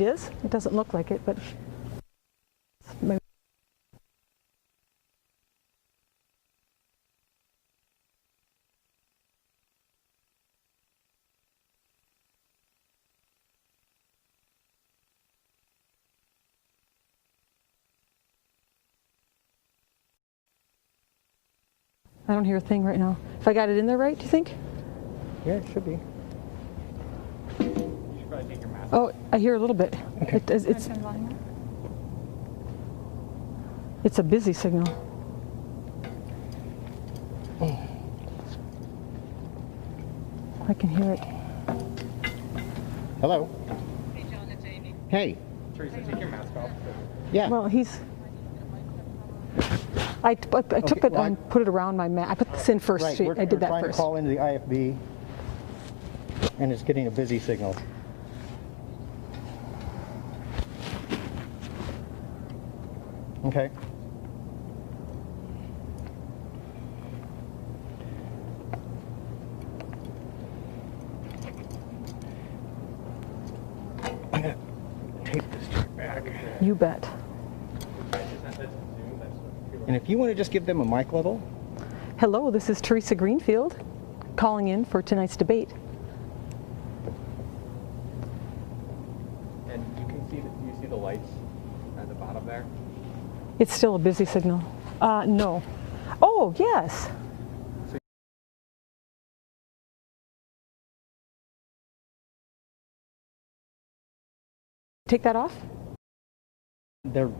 It is? It doesn't look like it, but maybe. I don't hear a thing right now. If I got it in there right, do you think? Yeah, it should be. You should probably take your mask Oh, I hear a little bit. Okay. It's a busy signal. I can hear it. Hello. Hey, John, it's Amy. Hey. Teresa, take your mask off. Yeah. Well, I took it well, and put it around my mat. I put this in first. Right. I did we're that trying first. to call into the IFB, and it's getting a busy signal. Okay. I'm gonna tape this to your back. You bet. And if you want to just give them a mic level. Hello, this is Teresa Greenfield calling in for tonight's debate. And you can see you see the lights at the bottom there. It's still a busy signal. No. Oh, yes. Take that off? They're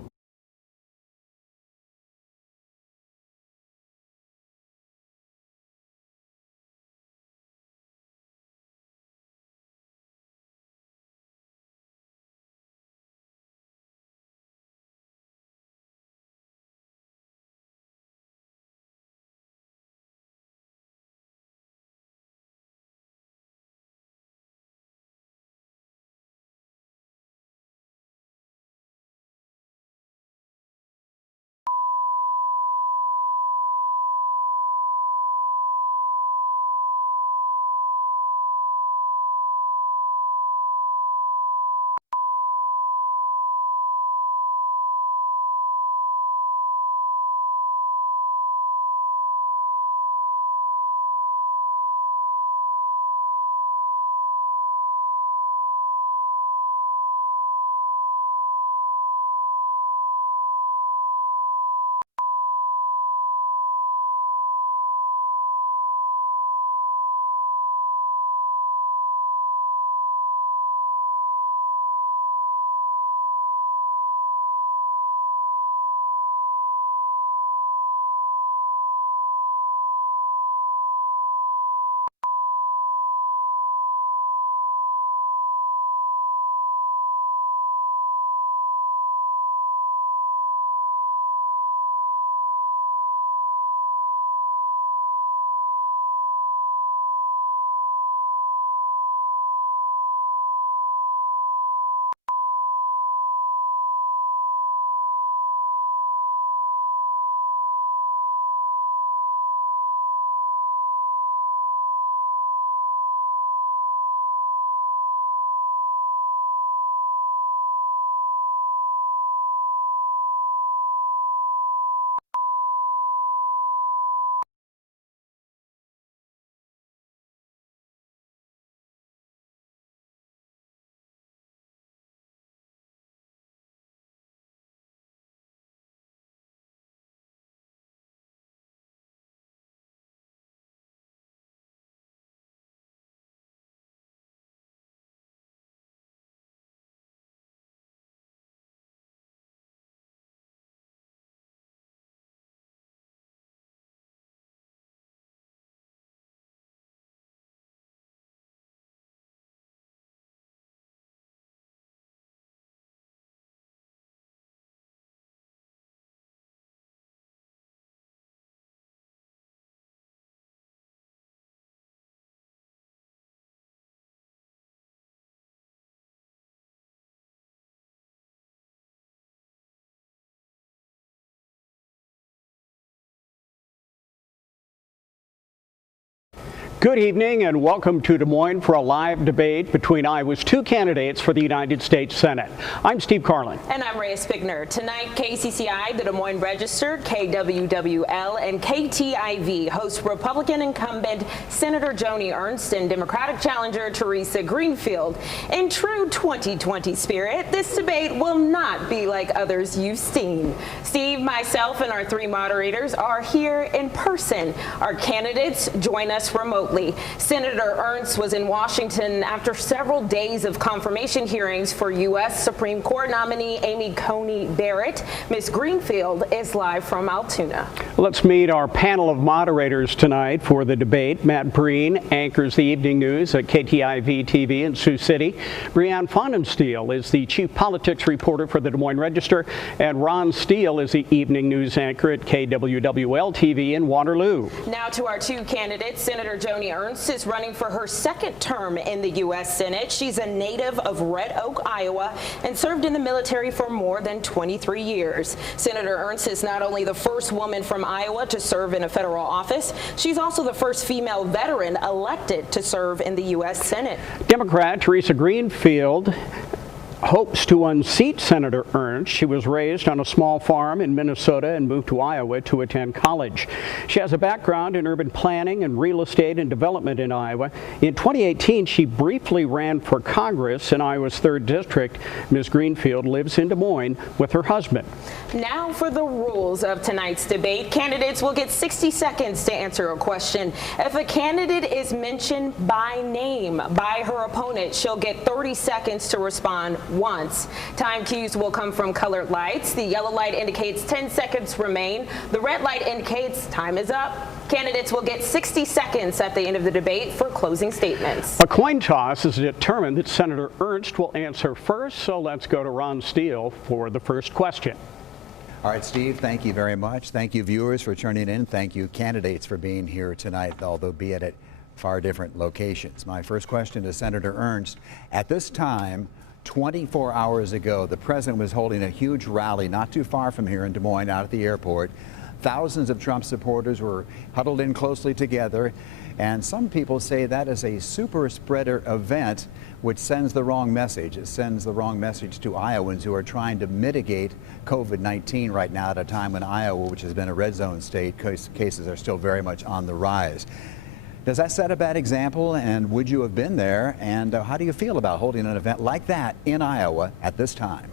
Good evening and welcome to Des Moines for a live debate between Iowa's two candidates for the United States Senate. I'm Steve Carlin. And I'm Rhea Spigner. Tonight, KCCI, the Des Moines Register, KWWL, and KTIV host Republican incumbent Senator Joni Ernst and Democratic challenger Teresa Greenfield. In true 2020 spirit, this debate will not be like others you've seen. Steve, myself, and our three moderators are here in person. Our candidates join us remotely. Senator Ernst was in Washington after several days of confirmation hearings for U.S. Supreme Court nominee Amy Coney Barrett. Ms. Greenfield is live from Altoona. Let's meet our panel of moderators tonight for the debate. Matt Breen anchors the evening news at KTIV TV in Sioux City. Brianne Fonenstiel is the chief politics reporter for the Des Moines Register, and Ron Steele is the evening news anchor at KWWL TV in Waterloo. Now to our two candidates. Senator Joni Ernst is running for her second term in the U.S. Senate. She's a native of Red Oak, Iowa, and served in the military for more than 23 years. Senator Ernst is not only the first woman from Iowa to serve in a federal office, she's also the first female veteran elected to serve in the U.S. Senate. Democrat Teresa Greenfield hopes to unseat Senator Ernst. She was raised on a small farm in Minnesota and moved to Iowa to attend college. She has a background in urban planning and real estate and development in Iowa. In 2018, she briefly ran for Congress in Iowa's 3rd District. Ms. Greenfield lives in Des Moines with her husband. Now for the rules of tonight's debate. Candidates will get 60 seconds to answer a question. If a candidate is mentioned by name by her opponent, she'll get 30 seconds to respond once. Time cues will come from colored lights. The yellow light indicates 10 seconds remain. The red light indicates time is up. Candidates will get 60 seconds at the end of the debate for closing statements. A coin toss is determined that Senator Ernst will answer first, so let's go to Ron Steele for the first question. All right, Steve, thank you very much. Thank you, viewers, for tuning in. Thank you, candidates, for being here tonight, although be it at far different locations. My first question to Senator Ernst. At this time, 24 hours ago, the president was holding a huge rally not too far from here in Des Moines, out at the airport. Thousands of Trump supporters were huddled in closely together, and some people say that is a super spreader event, which sends the wrong message. It sends the wrong message to Iowans who are trying to mitigate COVID-19 right now at a time when Iowa, which has been a red zone state, cases are still very much on the rise. Does that set a bad example, and would you have been there, and how do you feel about holding an event like that in Iowa at this time?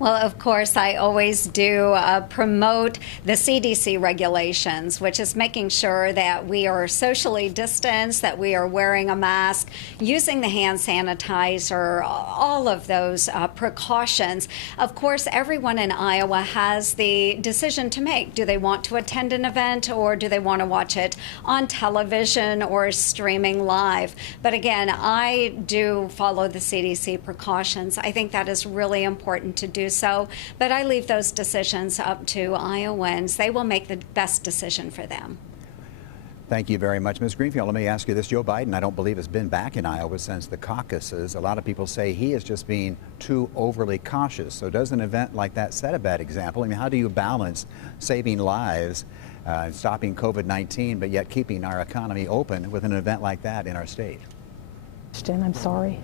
Well, of course, I always do promote the CDC regulations, which is making sure that we are socially distanced, that we are wearing a mask, using the hand sanitizer, all of those precautions. Of course, everyone in Iowa has the decision to make. Do they want to attend an event, or do they want to watch it on television or streaming live? But again, I do follow the CDC precautions. I think that is really important to do so, but I leave those decisions up to Iowans. They will make the best decision for them. Thank you very much, Ms. Greenfield. Let me ask you this. Joe Biden, I don't believe, has been back in Iowa since the caucuses. A lot of people say he is just being too overly cautious. So does an event like that set a bad example? I mean, how do you balance saving lives, stopping COVID-19, but yet keeping our economy open with an event like that in our state? I'm sorry.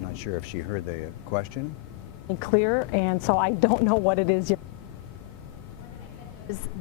Not sure if she heard the question. Clear, and so I don't know what it is.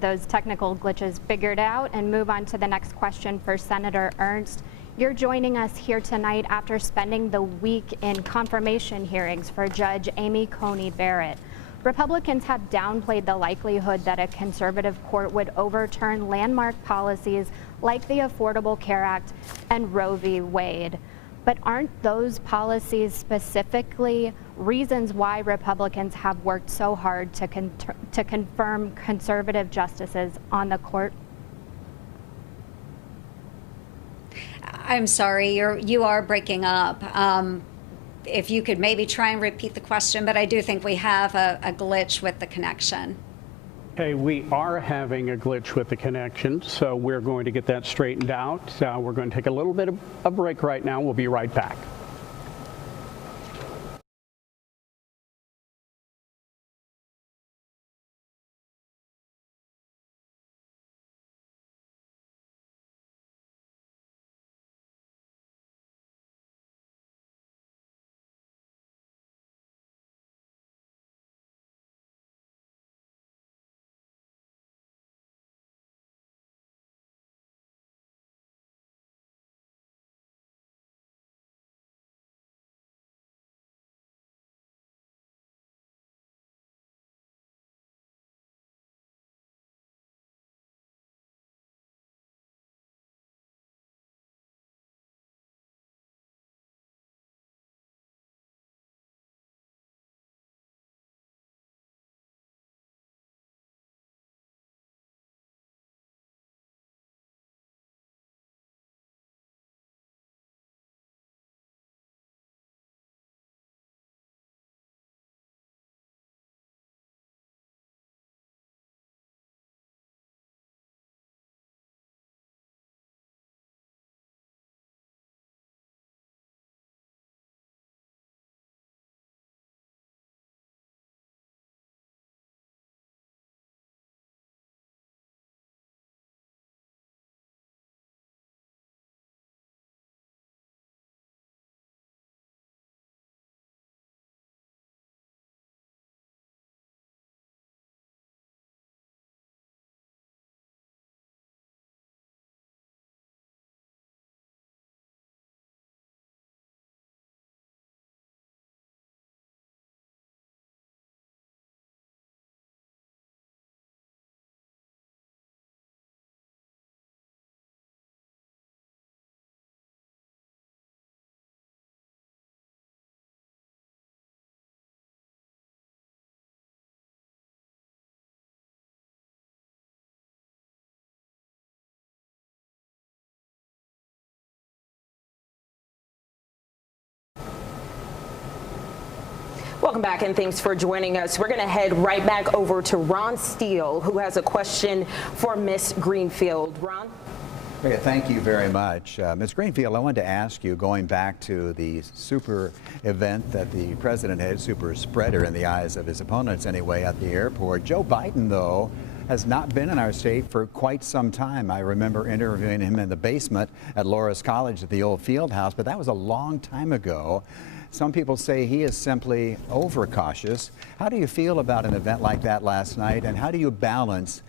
Those technical glitches figured out and move on to the next question for Senator Ernst. You're joining us here tonight after spending the week in confirmation hearings for Judge Amy Coney Barrett. Republicans have downplayed the likelihood that a conservative court would overturn landmark policies like the Affordable Care Act and Roe v. Wade. But aren't those policies specifically reasons why Republicans have worked so hard to confirm conservative justices on the court? I'm sorry, you are breaking up. If you could maybe try and repeat the question, but I do think we have a glitch with the connection. Okay, we are having a glitch with the connection, so we're going to get that straightened out. We're going to take a little bit of a break right now. We'll be right back. Welcome back, and thanks for joining us. We're going to head right back over to Ron Steele, who has a question for Ms. Greenfield. Ron? Okay, thank you very much. Ms. Greenfield, I wanted to ask you, going back to the super event that the president had, super spreader in the eyes of his opponents anyway, at the airport. Joe Biden, though, has not been in our state for quite some time. I remember interviewing him in the basement at Loras College at the old field house, but that was a long time ago. Some people say he is simply overcautious. How do you feel about an event like that last night, and how do you balance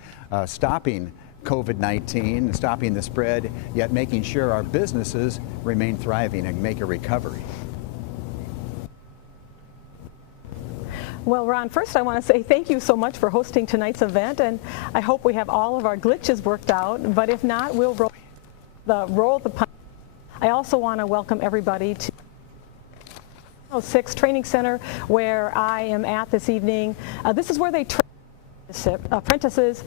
stopping COVID-19, stopping the spread, yet making sure our businesses remain thriving and make a recovery? Well, Ron, first I want to say thank you so much for hosting tonight's event, and I hope we have all of our glitches worked out, but if not, we'll roll the punch. I also want to welcome everybody to 6 Training Center, where I am at this evening. This is where they train apprentices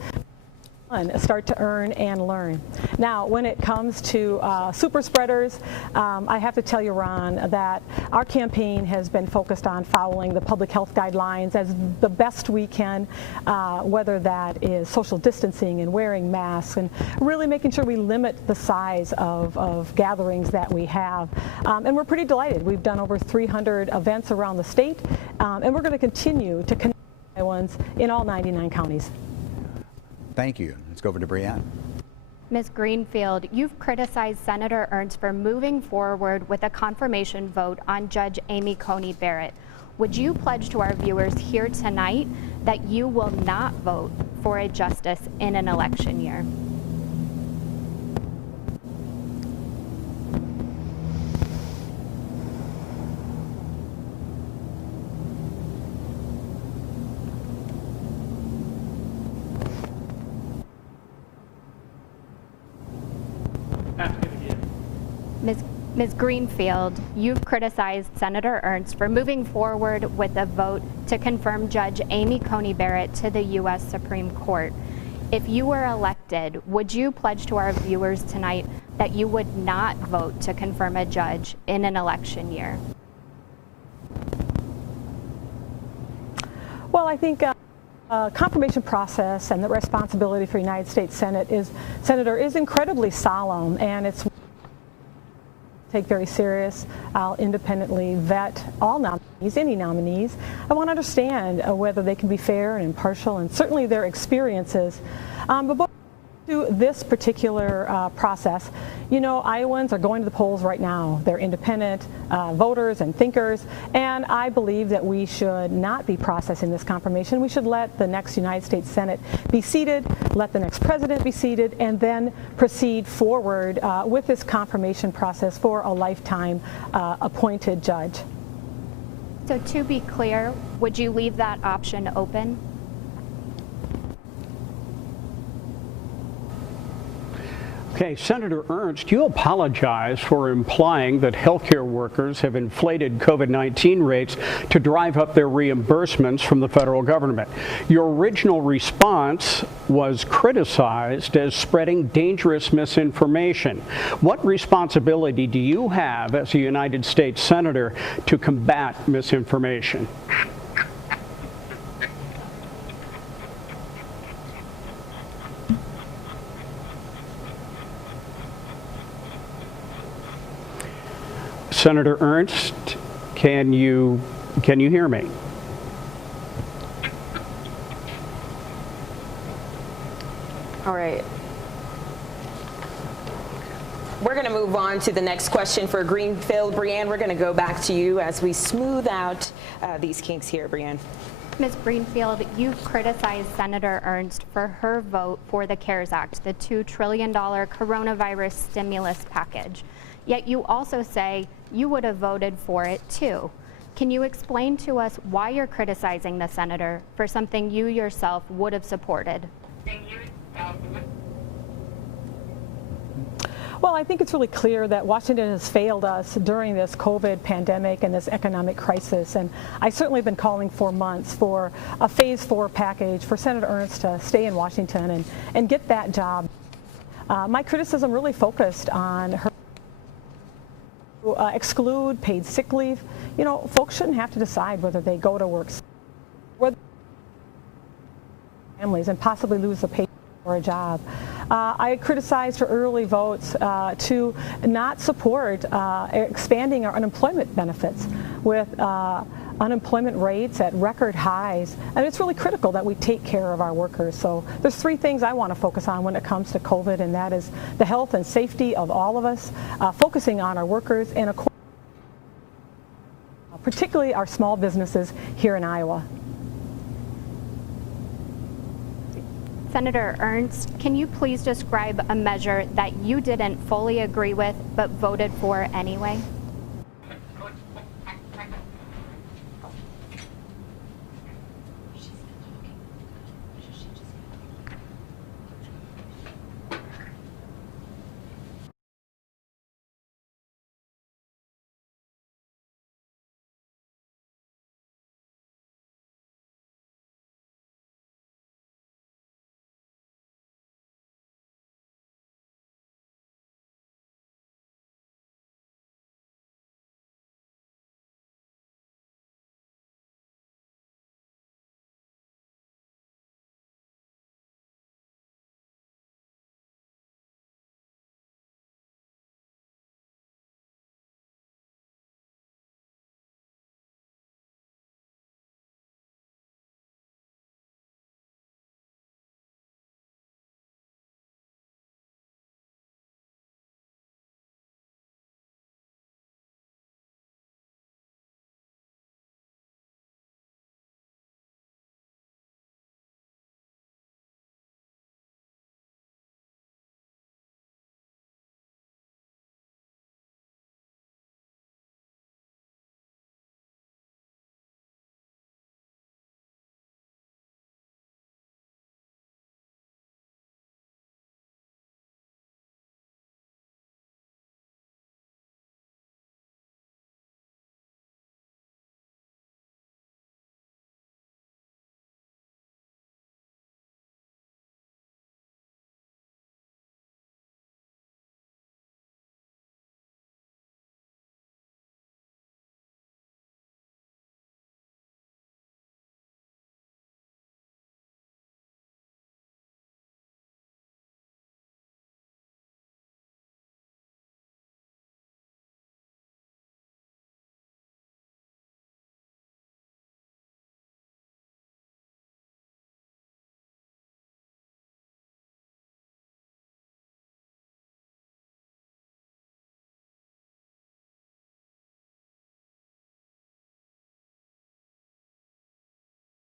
start to earn and learn. Now, when it comes to super spreaders, I have to tell you, Ron, that our campaign has been focused on following the public health guidelines as the best we can, whether that is social distancing and wearing masks and really making sure we limit the size of gatherings that we have. And we're pretty delighted. We've done over 300 events around the state, and we're going to continue to connect Iowans in all 99 counties. Thank you. Let's go over to Brianne. Ms. Greenfield, you've criticized Senator Ernst for moving forward with a confirmation vote on Judge Amy Coney Barrett. Would you pledge to our viewers here tonight that you will not vote for a justice in an election year? Ms. Greenfield, you've criticized Senator Ernst for moving forward with a vote to confirm Judge Amy Coney Barrett to the U.S. Supreme Court. If you were elected, would you pledge to our viewers tonight that you would not vote to confirm a judge in an election year? Well, I think confirmation process and the responsibility for United States Senator is incredibly solemn, and it's take very serious. I'll independently vet all nominees, any nominees. I want to understand whether they can be fair and impartial, and certainly their experiences. But to this particular process, you know, Iowans are going to the polls right now. They're independent voters and thinkers, and I believe that we should not be processing this confirmation. We should let the next United States Senate be seated, let the next president be seated, and then proceed forward with this confirmation process for a lifetime appointed judge. So to be clear, would you leave that option open? Okay, Senator Ernst, you apologize for implying that healthcare workers have inflated COVID-19 rates to drive up their reimbursements from the federal government. Your original response was criticized as spreading dangerous misinformation. What responsibility do you have as a United States Senator to combat misinformation? Senator Ernst, can you hear me? All right. We're going to move on to the next question for Greenfield. Brianne, we're going to go back to you as we smooth out these kinks here, Brianne. Ms. Greenfield, you've criticized Senator Ernst for her vote for the CARES Act, the $2 trillion coronavirus stimulus package. Yet you also say you would have voted for it too. Can you explain to us why you're criticizing the senator for something you yourself would have supported? Well, I think it's really clear that Washington has failed us during this COVID pandemic and this economic crisis. And I certainly have been calling for months for a phase 4 package for Senator Ernst to stay in Washington and get that job. My criticism really focused on her exclude paid sick leave. you know, folks shouldn't have to decide whether they go to work, whether families, and possibly lose a paycheck or a job. I criticized her early votes to not support expanding our unemployment benefits with unemployment rates at record highs. And it's really critical that we take care of our workers. So there's three things I want to focus on when it comes to COVID, and that is the health and safety of all of us, focusing on our workers, and of course, particularly our small businesses here in Iowa. Senator Ernst, can you please describe a measure that you didn't fully agree with but voted for anyway?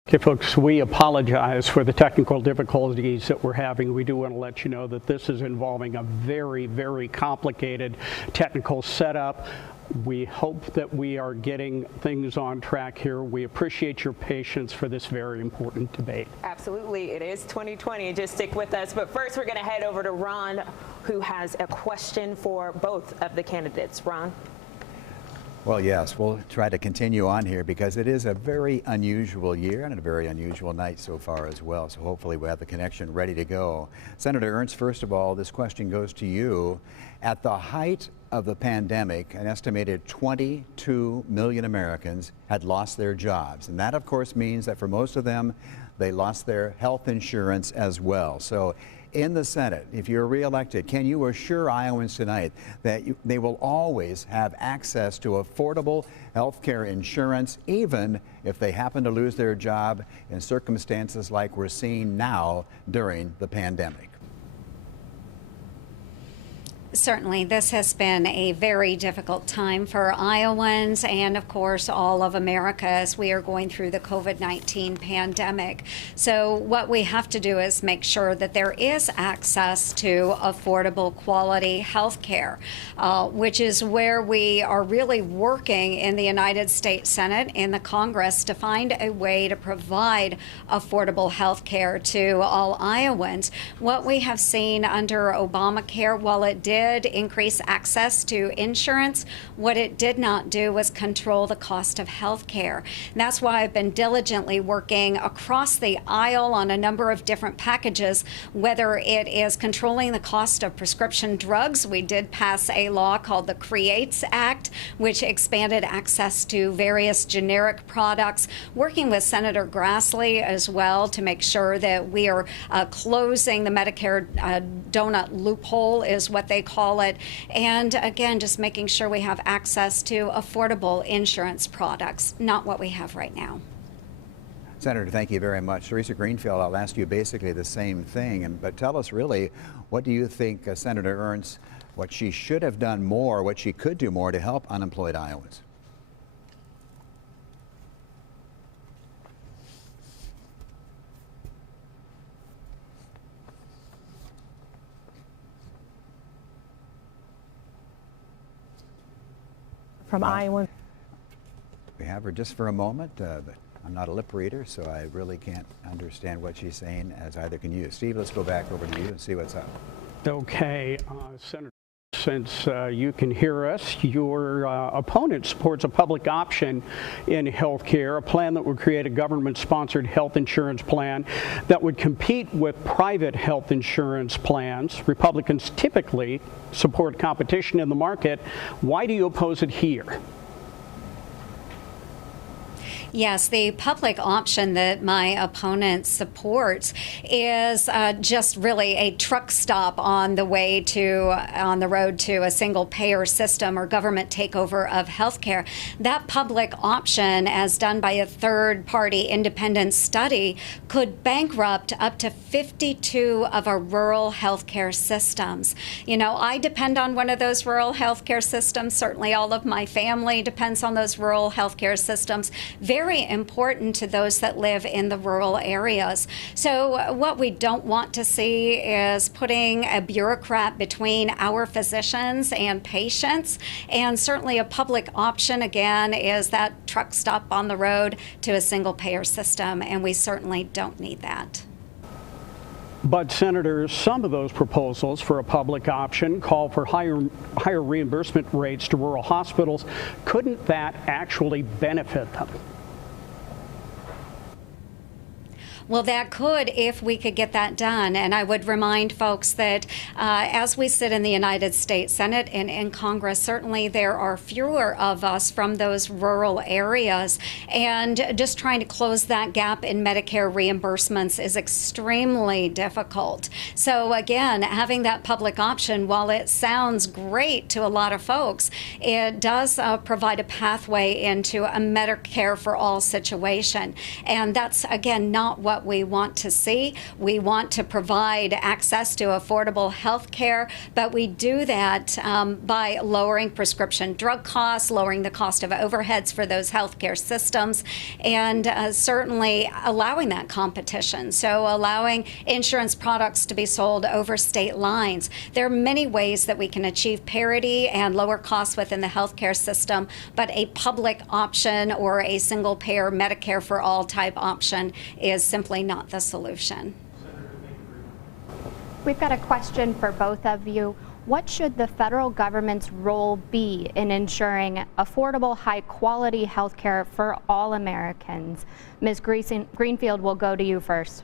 Okay, folks, we apologize for the technical difficulties that we're having. We do want to let you know that this is involving a very, very complicated technical setup. We hope that we are getting things on track here. We appreciate your patience for this very important debate. Absolutely. It is 2020. Just stick with us. But first, we're going to head over to Ron, who has a question for both of the candidates. Ron? Well, yes, we'll try to continue on here because it is a very unusual year and a very unusual night so far as well. So hopefully we have the connection ready to go. Senator Ernst, first of all, this question goes to you. At the height of the pandemic, an estimated 22 million Americans had lost their jobs. And that, of course, means that for most of them, they lost their health insurance as well. So in the Senate, if you're reelected, can you assure Iowans tonight that they will always have access to affordable health care insurance, even if they happen to lose their job in circumstances like we're seeing now during the pandemic? Certainly, this has been a very difficult time for Iowans and, of course, all of America as we are going through the COVID-19 pandemic. So what we have to do is make sure that there is access to affordable, quality health care, which is where we are really working in the United States Senate and the Congress to find a way to provide affordable health care to all Iowans. What we have seen under Obamacare, while it did did increase access to insurance. What it did not do was control the cost of health care. And that's why I've been diligently working across the aisle on a number of different packages, whether it is controlling the cost of prescription drugs. We did pass a law called the CREATES Act, which expanded access to various generic products, working with Senator Grassley as well to make sure that we are closing the Medicare donut loophole is what they call it. And again, just making sure we have access to affordable insurance products, not what we have right now. Senator, thank you very much. Teresa Greenfield, I'll ask you basically the same thing, but tell us really, what do you think Senator Ernst, what she should have done more, what she could do more to help unemployed Iowans? From Iowa. We have her just for a moment, but I'm not a lip reader, so I really can't understand what she's saying, as either can you. Steve, let's go back over to you and see what's up. Okay, Senator, since you can hear us, your opponent supports a public option in health care, a plan that would create a government-sponsored health insurance plan that would compete with private health insurance plans. Republicans typically support competition in the market. Why do you oppose it here? Yes, the public option that my opponent supports is just really a truck stop on the road to a single payer system or government takeover of healthcare. That public option, as done by a third-party independent study, could bankrupt up to 52 of our rural healthcare systems. You know, I depend on one of those rural healthcare systems. Certainly all of my family depends on those rural healthcare systems. Very important to those that live in the rural areas. So what we don't want to see is putting a bureaucrat between our physicians and patients. And certainly a public option, again, is that truck stop on the road to a single payer system. And we certainly don't need that. But, Senator, some of those proposals for a public option call for higher reimbursement rates to rural hospitals. Couldn't that actually benefit them? Well, that could if we could get that done. And I would remind folks that as we sit in the United States Senate and in Congress, certainly there are fewer of us from those rural areas. And just trying to close that gap in Medicare reimbursements is extremely difficult. So again, having that public option, while it sounds great to a lot of folks, it does provide a pathway into a Medicare for all situation. And that's, again, not what we want to see. We want to provide access to affordable health care, but we do that by lowering prescription drug costs, lowering the cost of overheads for those healthcare systems, and certainly allowing that competition. So allowing insurance products to be sold over state lines. There are many ways that we can achieve parity and lower costs within the healthcare system, but a public option or a single payer Medicare for all type option is simply not the solution. We've got a question for both of you. What should the federal government's role be in ensuring affordable, high-quality health care for all Americans? Ms. Greenfield, will go to you first.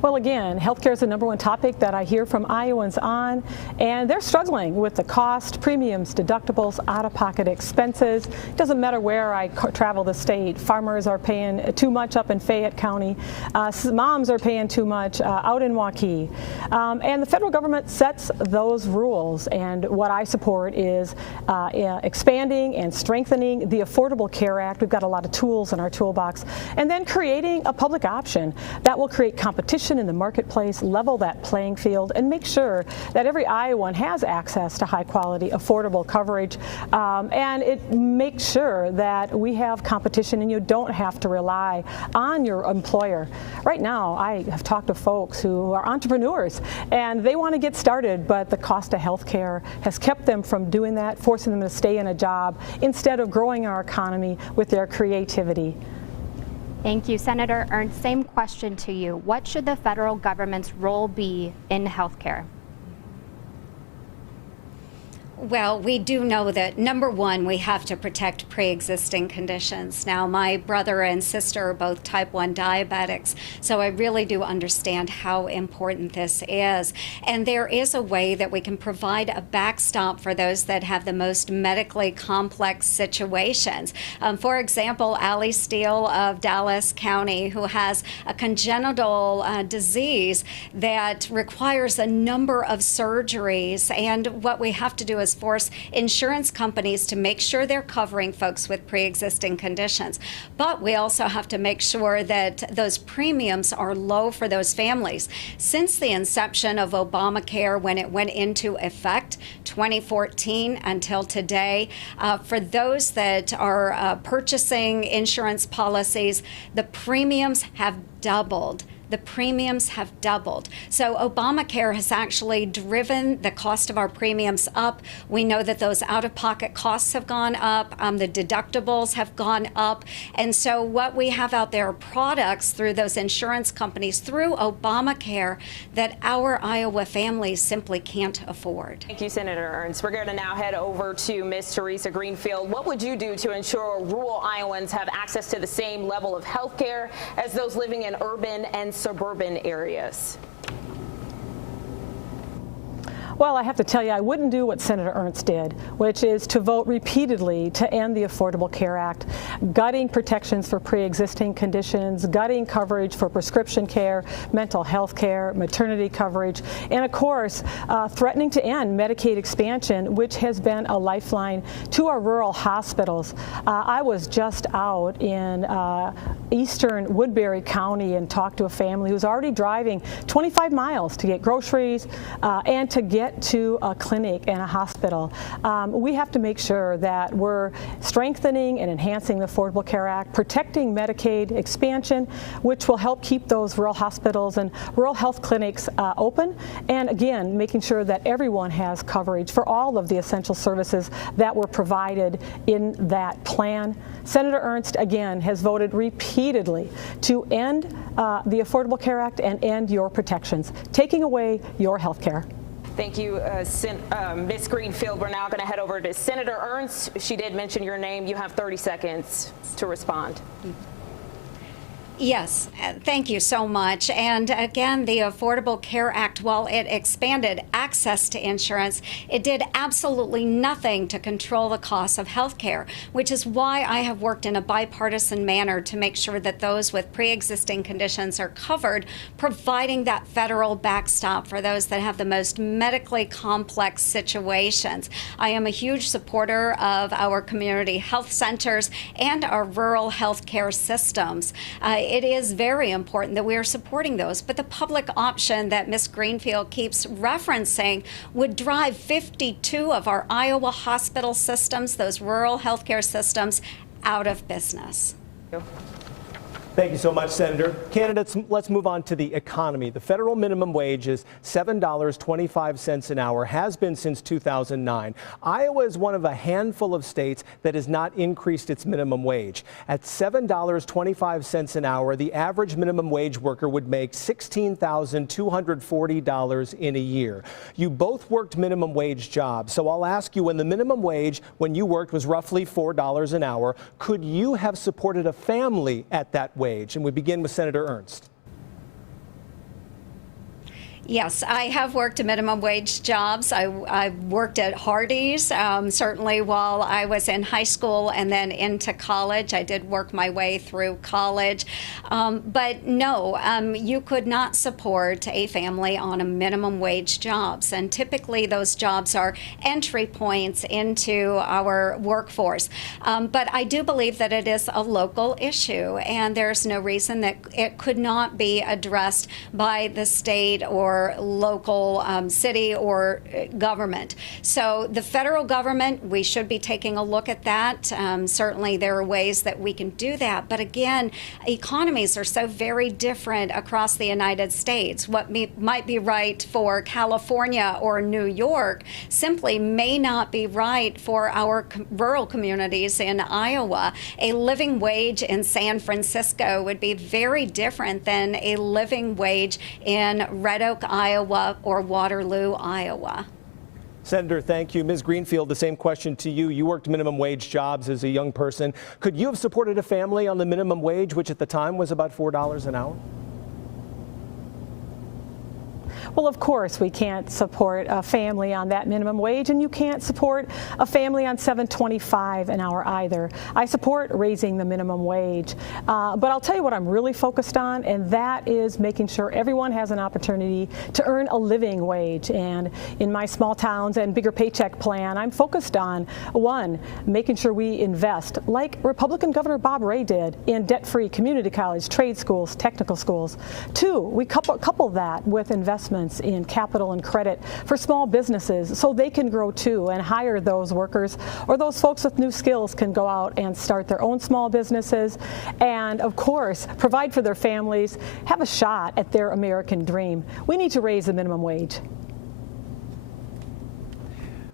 Well, again, healthcare is the #1 topic that I hear from Iowans on, and they're struggling with the cost, premiums, deductibles, out-of-pocket expenses. It doesn't matter where I travel the state. Farmers are paying too much up in Fayette County. Moms are paying too much out in Waukee. And the federal government sets those rules, and what I support is expanding and strengthening the Affordable Care Act. We've got a lot of tools in our toolbox, and then creating a public option that will create competition in the marketplace, level that playing field, and make sure that every Iowan has access to high quality, affordable coverage. And it makes sure that we have competition and you don't have to rely on your employer. Right now, I have talked to folks who are entrepreneurs and they want to get started, but the cost of health care has kept them from doing that, forcing them to stay in a job instead of growing our economy with their creativity. Thank you, Senator Ernst. Same question to you. What should the federal government's role be in healthcare? Well, we do know that, number one, we have to protect pre-existing conditions. Now, my brother and sister are both type 1 diabetics, so I really do understand how important this is. And there is a way that we can provide a backstop for those that have the most medically complex situations. For example, Allie Steele of Dallas County, who has a congenital disease that requires a number of surgeries. And what we have to do is force insurance companies to make sure they're covering folks with pre-existing conditions. But we also have to make sure that those premiums are low for those families. Since the inception of Obamacare, when it went into effect 2014 until today, for those that are purchasing insurance policies, the premiums have doubled. The premiums have doubled. So Obamacare has actually driven the cost of our premiums up. We know that those out-of-pocket costs have gone up, the deductibles have gone up. And so what we have out there are products through those insurance companies, through Obamacare, that our Iowa families simply can't afford. Thank you, Senator Ernst. We're going to now head over to Ms. Teresa Greenfield. What would you do to ensure rural Iowans have access to the same level of health care as those living in urban and suburban areas? Well, I have to tell you, I wouldn't do what Senator Ernst did, which is to vote repeatedly to end the Affordable Care Act, gutting protections for pre-existing conditions, gutting coverage for prescription care, mental health care, maternity coverage, and of course, threatening to end Medicaid expansion, which has been a lifeline to our rural hospitals. I was just out in eastern Woodbury County and talked to a family who's already driving 25 miles to get groceries and to get to a clinic and a hospital. We have to make sure that we're strengthening and enhancing the Affordable Care Act, protecting Medicaid expansion, which will help keep those rural hospitals and rural health clinics open, and again, making sure that everyone has coverage for all of the essential services that were provided in that plan. Senator Ernst, again, has voted repeatedly to end the Affordable Care Act and end your protections, taking away your health care. Thank you, Ms. Greenfield. We're now going to head over to Senator Ernst. She did mention your name. You have 30 seconds to respond. Yes, thank you so much. And again, the Affordable Care Act, while it expanded access to insurance, it did absolutely nothing to control the cost of health care, which is why I have worked in a bipartisan manner to make sure that those with pre-existing conditions are covered, providing that federal backstop for those that have the most medically complex situations. I am a huge supporter of our community health centers and our rural health care systems. It is very important that we are supporting those, but the public option that Ms. Greenfield keeps referencing would drive 52 of our Iowa hospital systems, those rural healthcare systems, out of business. Thank you so much, Senator. Candidates, let's move on to the economy. The federal minimum wage is $7.25 an hour, has been since 2009. Iowa is one of a handful of states that has not increased its minimum wage. At $7.25 an hour, the average minimum wage worker would make $16,240 in a year. You both worked minimum wage jobs, so I'll ask you, when the minimum wage when you worked was roughly $4 an hour, could you have supported a family at that wage? And we begin with Senator Ernst. Yes, I have worked minimum wage jobs. I worked at Hardee's, certainly while I was in high school and then into college. I did work my way through college. But no, you could not support a family on a minimum wage jobs. And typically those jobs are entry points into our workforce. But I do believe that it is a local issue, and there's no reason that it could not be addressed by the state or your local city or government. So the federal government, we should be taking a look at that. Certainly there are ways that we can do that. But again, economies are so very different across the United States. What might be right for California or New York simply may not be right for our rural communities in Iowa. A living wage in San Francisco would be very different than a living wage in Red Oak, Iowa or Waterloo, Iowa. Senator, thank you. Ms. Greenfield, the same question to you. You worked minimum wage jobs as a young person. Could you have supported a family on the minimum wage, which at the time was about $4 an hour? Well, of course, we can't support a family on that minimum wage, and you can't support a family on $7.25 an hour either. I support raising the minimum wage, but I'll tell you what I'm really focused on, and that is making sure everyone has an opportunity to earn a living wage. And in my small towns and bigger paycheck plan, I'm focused on, one, making sure we invest, like Republican Governor Bob Ray did, in debt-free community college, trade schools, technical schools. Two, we couple that with investments in capital and credit for small businesses so they can grow too and hire those workers, or those folks with new skills can go out and start their own small businesses and, of course, provide for their families, have a shot at their American dream. We need to raise the minimum wage.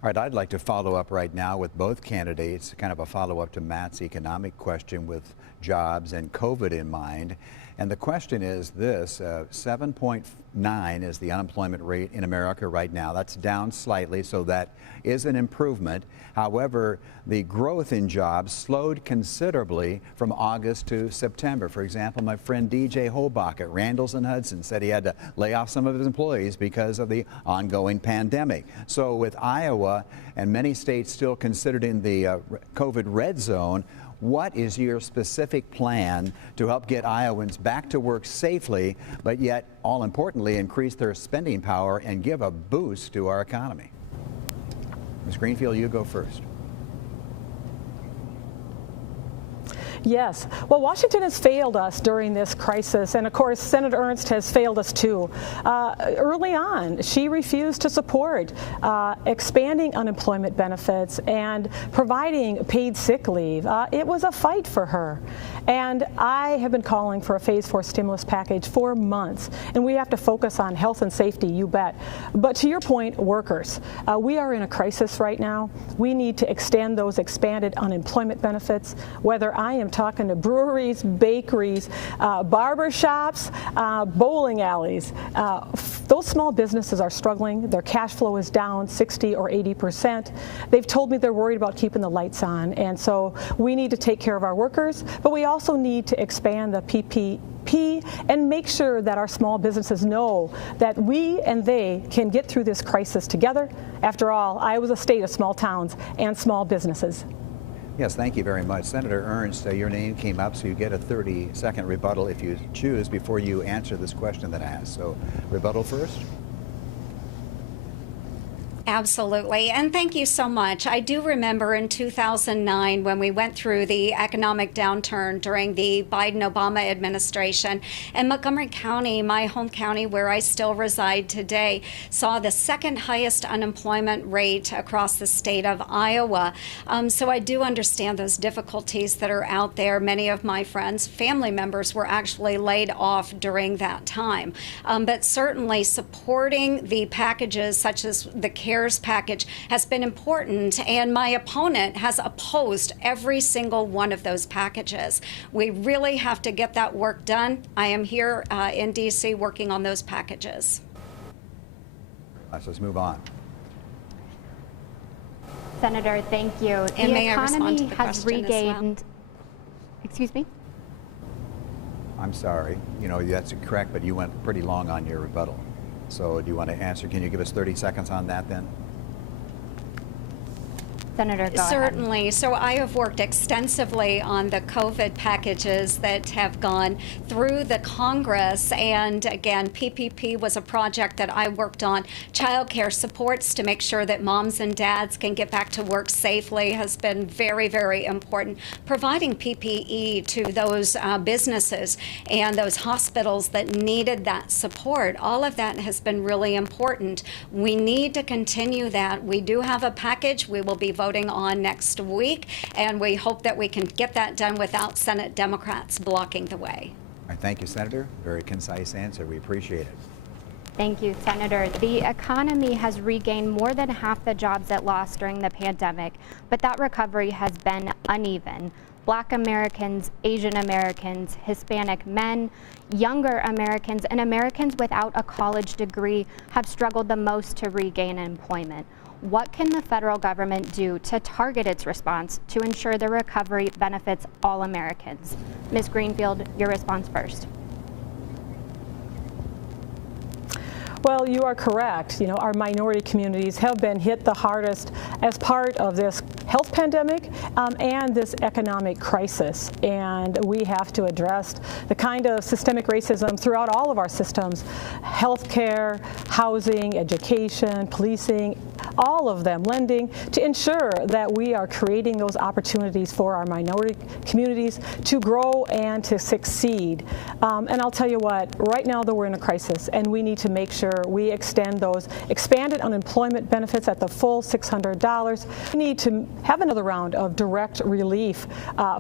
All right, I'd like to follow up right now with both candidates, kind of a follow-up to Matt's economic question with jobs and COVID in mind. And the question is this, 7.9 is the unemployment rate in America right now. That's down slightly, so that is an improvement. However, the growth in jobs slowed considerably from August to September. For example, my friend DJ Holbach at Randalls and Hudson said he had to lay off some of his employees because of the ongoing pandemic. So with Iowa and many states still considered in the COVID red zone, what is your specific plan to help get Iowans back to work safely, but yet, all importantly, increase their spending power and give a boost to our economy? Ms. Greenfield, you go first. Yes. Well, Washington has failed us during this crisis, and of course, Senator Ernst has failed us too. Early on, she refused to support expanding unemployment benefits and providing paid sick leave. It was a fight for her. And I have been calling for a Phase 4 stimulus package for months, and we have to focus on health and safety, you bet. But to your point, workers, we are in a crisis right now. We need to extend those expanded unemployment benefits, whether I am talking to breweries, bakeries, barber shops, bowling alleys. Those small businesses are struggling. Their cash flow is down 60 or 80%. They've told me they're worried about keeping the lights on, and so we need to take care of our workers, but we also need to expand the PPP and make sure that our small businesses know that we and they can get through this crisis together. After all, Iowa's a state of small towns and small businesses. Yes, thank you very much. Senator Ernst, your name came up, so you get a 30-second rebuttal if you choose before you answer this question that I asked. So, rebuttal first. Absolutely, and thank you so much. I do remember in 2009 when we went through the economic downturn during the Biden-Obama administration, and Montgomery County, my home county where I still reside today, saw the second highest unemployment rate across the state of Iowa. So I do understand those difficulties that are out there. Many of my friends, family members were actually laid off during that time. But certainly supporting the packages such as the CARES package has been important, and my opponent has opposed every single one of those packages. We really have to get that work done. I am here in D.C. working on those packages. Let's move on. Senator, thank you. And the may I respond to economy the has question as well? regained. Excuse me? I'm sorry. You know, that's correct, but you went pretty long on your rebuttal. So do you want to answer? Can you give us 30 seconds on that then? Senator, go ahead. Certainly. So I have worked extensively on the COVID packages that have gone through the Congress. And again, PPP was a project that I worked on. Child care supports to make sure that moms and dads can get back to work safely has been very, very important. Providing PPE to those businesses and those hospitals that needed that support, all of that has been really important. We need to continue that. We do have a package we will be voting on next week, and we hope that we can get that done without Senate Democrats blocking the way. All right, thank you, Senator. Very concise answer. We appreciate it. Thank you, Senator. The economy has regained more than half the jobs it lost during the pandemic, but that recovery has been uneven. Black Americans, Asian Americans, Hispanic men, younger Americans, and Americans without a college degree have struggled the most to regain employment. What can the federal government do to target its response to ensure the recovery benefits all Americans? Ms. Greenfield, your response first. Well, you are correct. You know, our minority communities have been hit the hardest as part of this health pandemic and this economic crisis. And we have to address the kind of systemic racism throughout all of our systems: healthcare, housing, education, policing, all of them, lending, to ensure that we are creating those opportunities for our minority communities to grow and to succeed. And I'll tell you what, right now though we're in a crisis, and we need to make sure we extend those expanded unemployment benefits at the full $600. We need to have another round of direct relief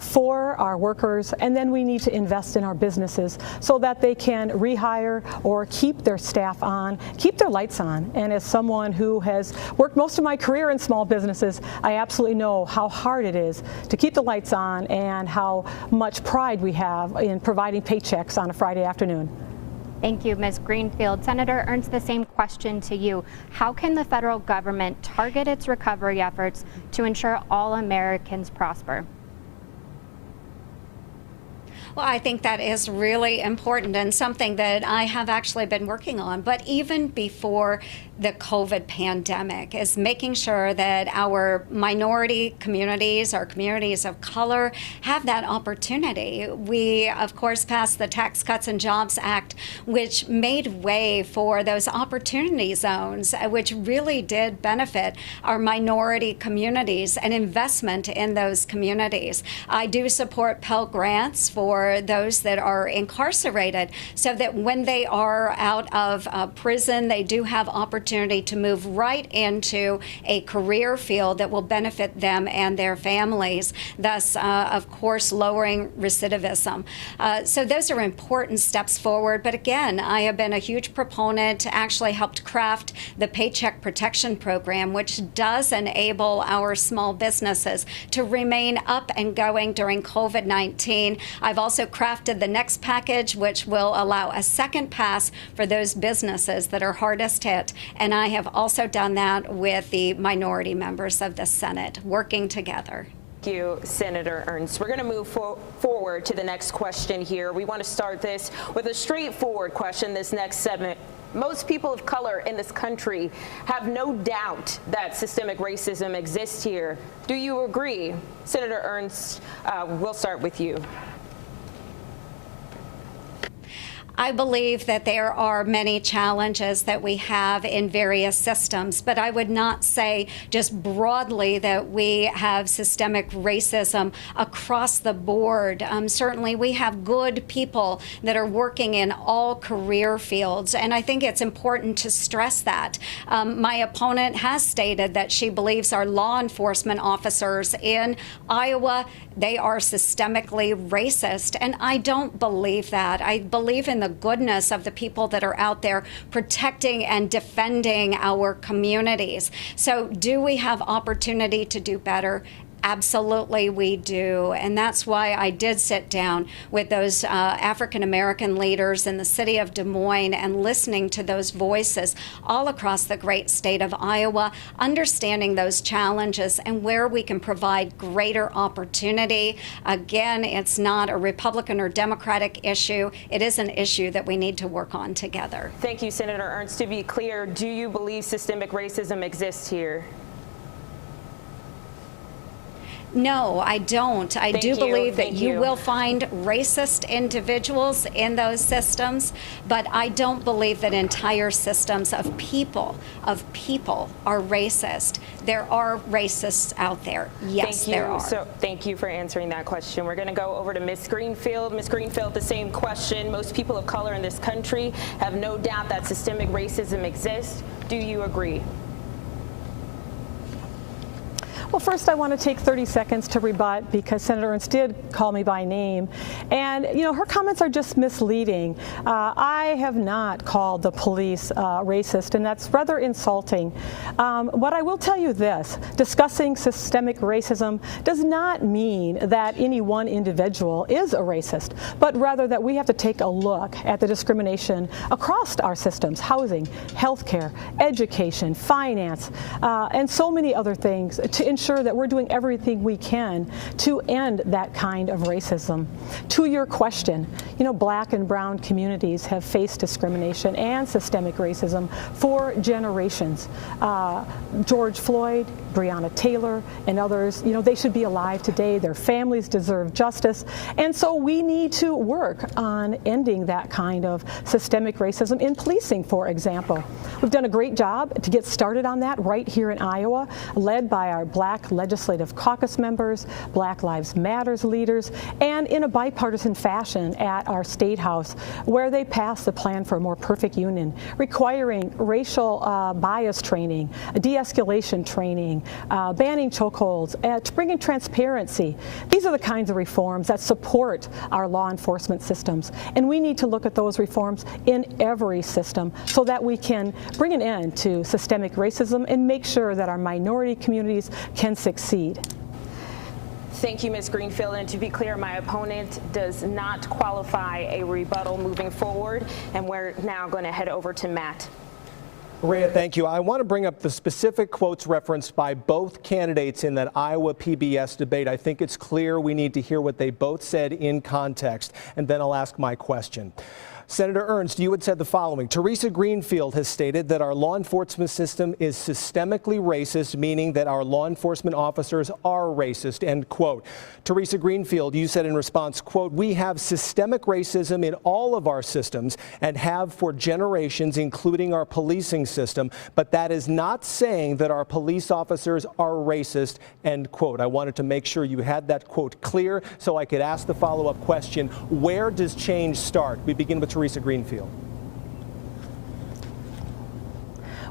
for our workers, and then we need to invest in our businesses so that they can rehire or keep their staff on, keep their lights on. And as someone who has worked most of my career in small businesses, I absolutely know how hard it is to keep the lights on and how much pride we have in providing paychecks on a Friday afternoon. Thank you, Ms. Greenfield. Senator Ernst, the same question to you. How can the federal government target its recovery efforts to ensure all Americans prosper? Well, I think that is really important and something that I have actually been working on. But even before the COVID pandemic, is making sure that our minority communities, our communities of color, have that opportunity. We, of course, passed the Tax Cuts and Jobs Act, which made way for those opportunity zones, which really did benefit our minority communities and investment in those communities. I do support Pell Grants for those that are incarcerated, so that when they are out of prison, they do have opportunity to move right into a career field that will benefit them and their families, thus, of course, lowering recidivism. So those are important steps forward. But again, I have been a huge proponent, actually helped craft the Paycheck Protection Program, which does enable our small businesses to remain up and going during COVID-19. I've also crafted the next package, which will allow a second pass for those businesses that are hardest hit. And I have also done that with the minority members of the Senate, working together. Thank you, Senator Ernst. We're going to move forward to the next question here. We want to start this with a straightforward question this next segment. Most people of color in this country have no doubt that systemic racism exists here. Do you agree? Senator Ernst, we'll start with you. I believe that there are many challenges that we have in various systems, but I would not say just broadly that we have systemic racism across the board. Certainly we have good people that are working in all career fields, and I think it's important to stress that. My opponent has stated that she believes our law enforcement officers in Iowa, they are systemically racist, and I don't believe that. I believe in the goodness of the people that are out there protecting and defending our communities. So do we have opportunity to do better? Absolutely we do, and that's why I did sit down with those African-American leaders in the city of Des Moines and listening to those voices all across the great state of Iowa, understanding those challenges and where we can provide greater opportunity. Again, it's not a Republican or Democratic issue. It is an issue that we need to work on together. Thank you, Senator Ernst. To be clear, do you believe systemic racism exists here? No, I don't. I do believe that you will find racist individuals in those systems, but I don't believe that entire systems of people are racist. There are racists out there. Yes, there are. So thank you for answering that question. We're going to go over to Ms. Greenfield. Ms. Greenfield, the same question. Most people of color in this country have no doubt that systemic racism exists. Do you agree? Well, first I want to take 30 seconds to rebut, because Senator Ernst did call me by name. And, you know, her comments are just misleading. I have not called the police racist, and that's rather insulting. What I will tell you this, discussing systemic racism does not mean that any one individual is a racist, but rather that we have to take a look at the discrimination across our systems: housing, healthcare, education, finance, and so many other things, to ensure that we're doing everything we can to end that kind of racism. To your question, you know, black and brown communities have faced discrimination and systemic racism for generations. George Floyd, Breonna Taylor, and others, you know, they should be alive today. Their families deserve justice. And so we need to work on ending that kind of systemic racism in policing, for example. We've done a great job to get started on that right here in Iowa, led by our Black Legislative Caucus members, Black Lives Matters leaders, and in a bipartisan fashion at our State House, where they passed the Plan for a More Perfect Union, requiring racial bias training, de-escalation training, banning chokeholds, bringing transparency. These are the kinds of reforms that support our law enforcement systems, and we need to look at those reforms in every system so that we can bring an end to systemic racism and make sure that our minority communities can succeed. Thank you, Ms. Greenfield. And to be clear, my opponent does not qualify a rebuttal moving forward. And we're now going to head over to Matt. Maria, thank you. I want to bring up the specific quotes referenced by both candidates in that Iowa PBS debate. I think it's clear we need to hear what they both said in context, and then I'll ask my question. Senator Ernst, you had said the following: Teresa Greenfield has stated that our law enforcement system is systemically racist, meaning that our law enforcement officers are racist, end quote. Teresa Greenfield, you said in response, quote, "We have systemic racism in all of our systems and have for generations, including our policing system, but that is not saying that our police officers are racist," end quote. I wanted to make sure you had that quote clear so I could ask the follow-up question: where does change start? We begin with Teresa Greenfield.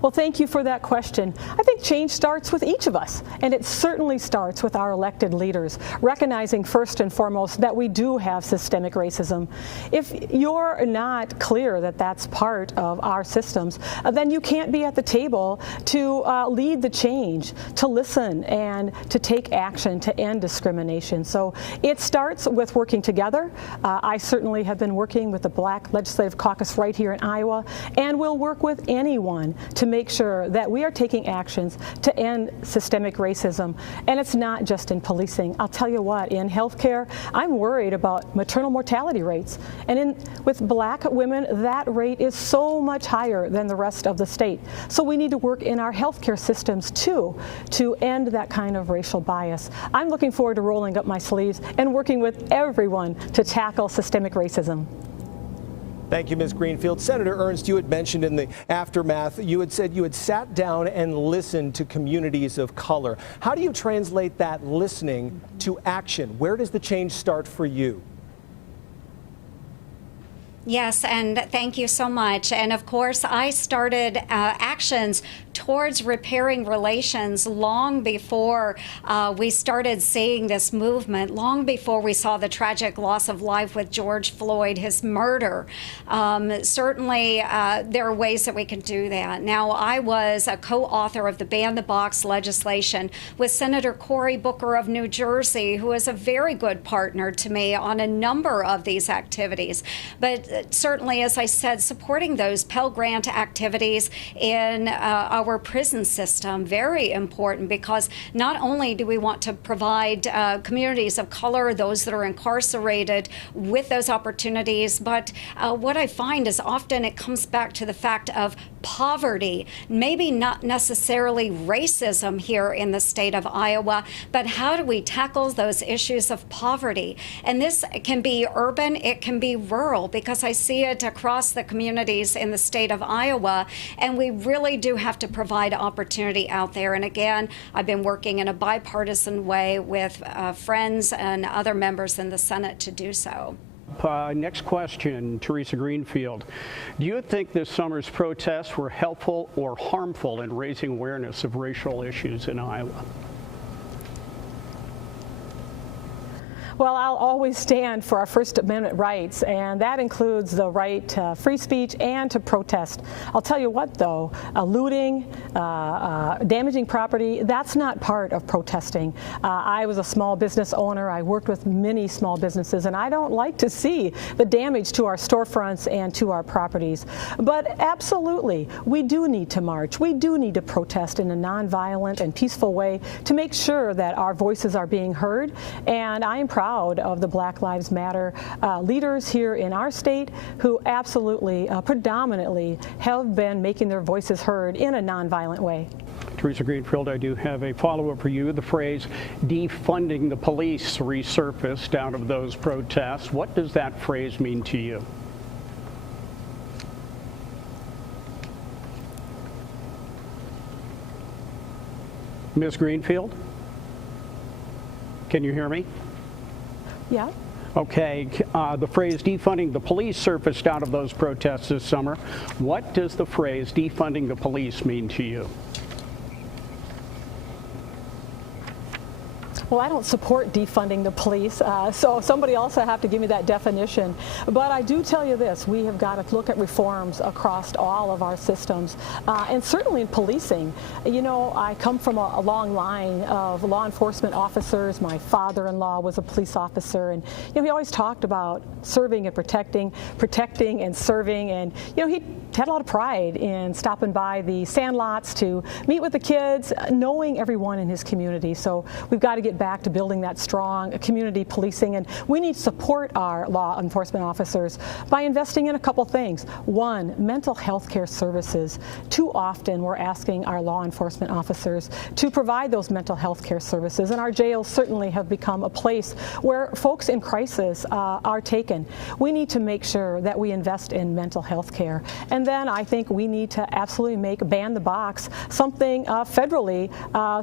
Well, thank you for that question. I think change starts with each of us, and it certainly starts with our elected leaders, recognizing first and foremost that we do have systemic racism. If you're not clear that that's part of our systems, then you can't be at the table to lead the change, to listen, and to take action to end discrimination. So it starts with working together. I certainly have been working with the Black Legislative Caucus right here in Iowa, and will work with anyone to make sure that we are taking actions to end systemic racism. And it's not just in policing. I'll tell you what, in healthcare, I'm worried about maternal mortality rates. And with black women, that rate is so much higher than the rest of the state. So we need to work in our healthcare systems too to end that kind of racial bias. I'm looking forward to rolling up my sleeves and working with everyone to tackle systemic racism. Thank you, Ms. Greenfield. Senator Ernst, you had mentioned in the aftermath, you had said you had sat down and listened to communities of color. How do you translate that listening to action? Where does the change start for you? Yes, and thank you so much. And of course, I started actions towards repairing relations long before we started seeing this movement, long before we saw the tragic loss of life with George Floyd, his murder. Certainly, there are ways that we can do that. Now, I was a co-author of the Ban the Box legislation with Senator Cory Booker of New Jersey, who is a very good partner to me on a number of these activities. But certainly, as I said, supporting those Pell Grant activities in our prison system, very important, because not only do we want to provide communities of color, those that are incarcerated, with those opportunities, but what I find is often it comes back to the fact of poverty, maybe not necessarily racism here in the state of Iowa, but how do we tackle those issues of poverty? And this can be urban, it can be rural, because I see it across the communities in the state of Iowa, and we really do have to provide opportunity out there. And again, I've been working in a bipartisan way with friends and other members in the Senate to do so. Next question, Teresa Greenfield. Do you think this summer's protests were helpful or harmful in raising awareness of racial issues in Iowa? Well, I'll always stand for our First Amendment rights, and that includes the right to free speech and to protest. I'll tell you what, though, looting, damaging property, that's not part of protesting. I was a small business owner. I worked with many small businesses, and I don't like to see the damage to our storefronts and to our properties. But absolutely, we do need to march. We do need to protest in a nonviolent and peaceful way to make sure that our voices are being heard, and I am proud of the Black Lives Matter leaders here in our state who absolutely, predominantly have been making their voices heard in a nonviolent way. Teresa Greenfield, I do have a follow-up for you. The phrase defunding the police resurfaced out of those protests. What does that phrase mean to you? Ms. Greenfield? Can you hear me? Yeah. Okay, the phrase defunding the police surfaced out of those protests this summer. What does the phrase defunding the police mean to you? Well, I don't support defunding the police, so somebody else will have to give me that definition. But I do tell you this, we have got to look at reforms across all of our systems, and certainly in policing. You know, I come from a long line of law enforcement officers. My father-in-law was a police officer, and you know, he always talked about serving and protecting and serving, and you know, he had a lot of pride in stopping by the sandlots to meet with the kids, knowing everyone in his community. So we've got to get back to building that strong community policing, and we need to support our law enforcement officers by investing in a couple things. One, mental health care services. Too often we're asking our law enforcement officers to provide those mental health care services, and our jails certainly have become a place where folks in crisis are taken. We need to make sure that we invest in mental health care. And then I think we need to absolutely make ban the box something federally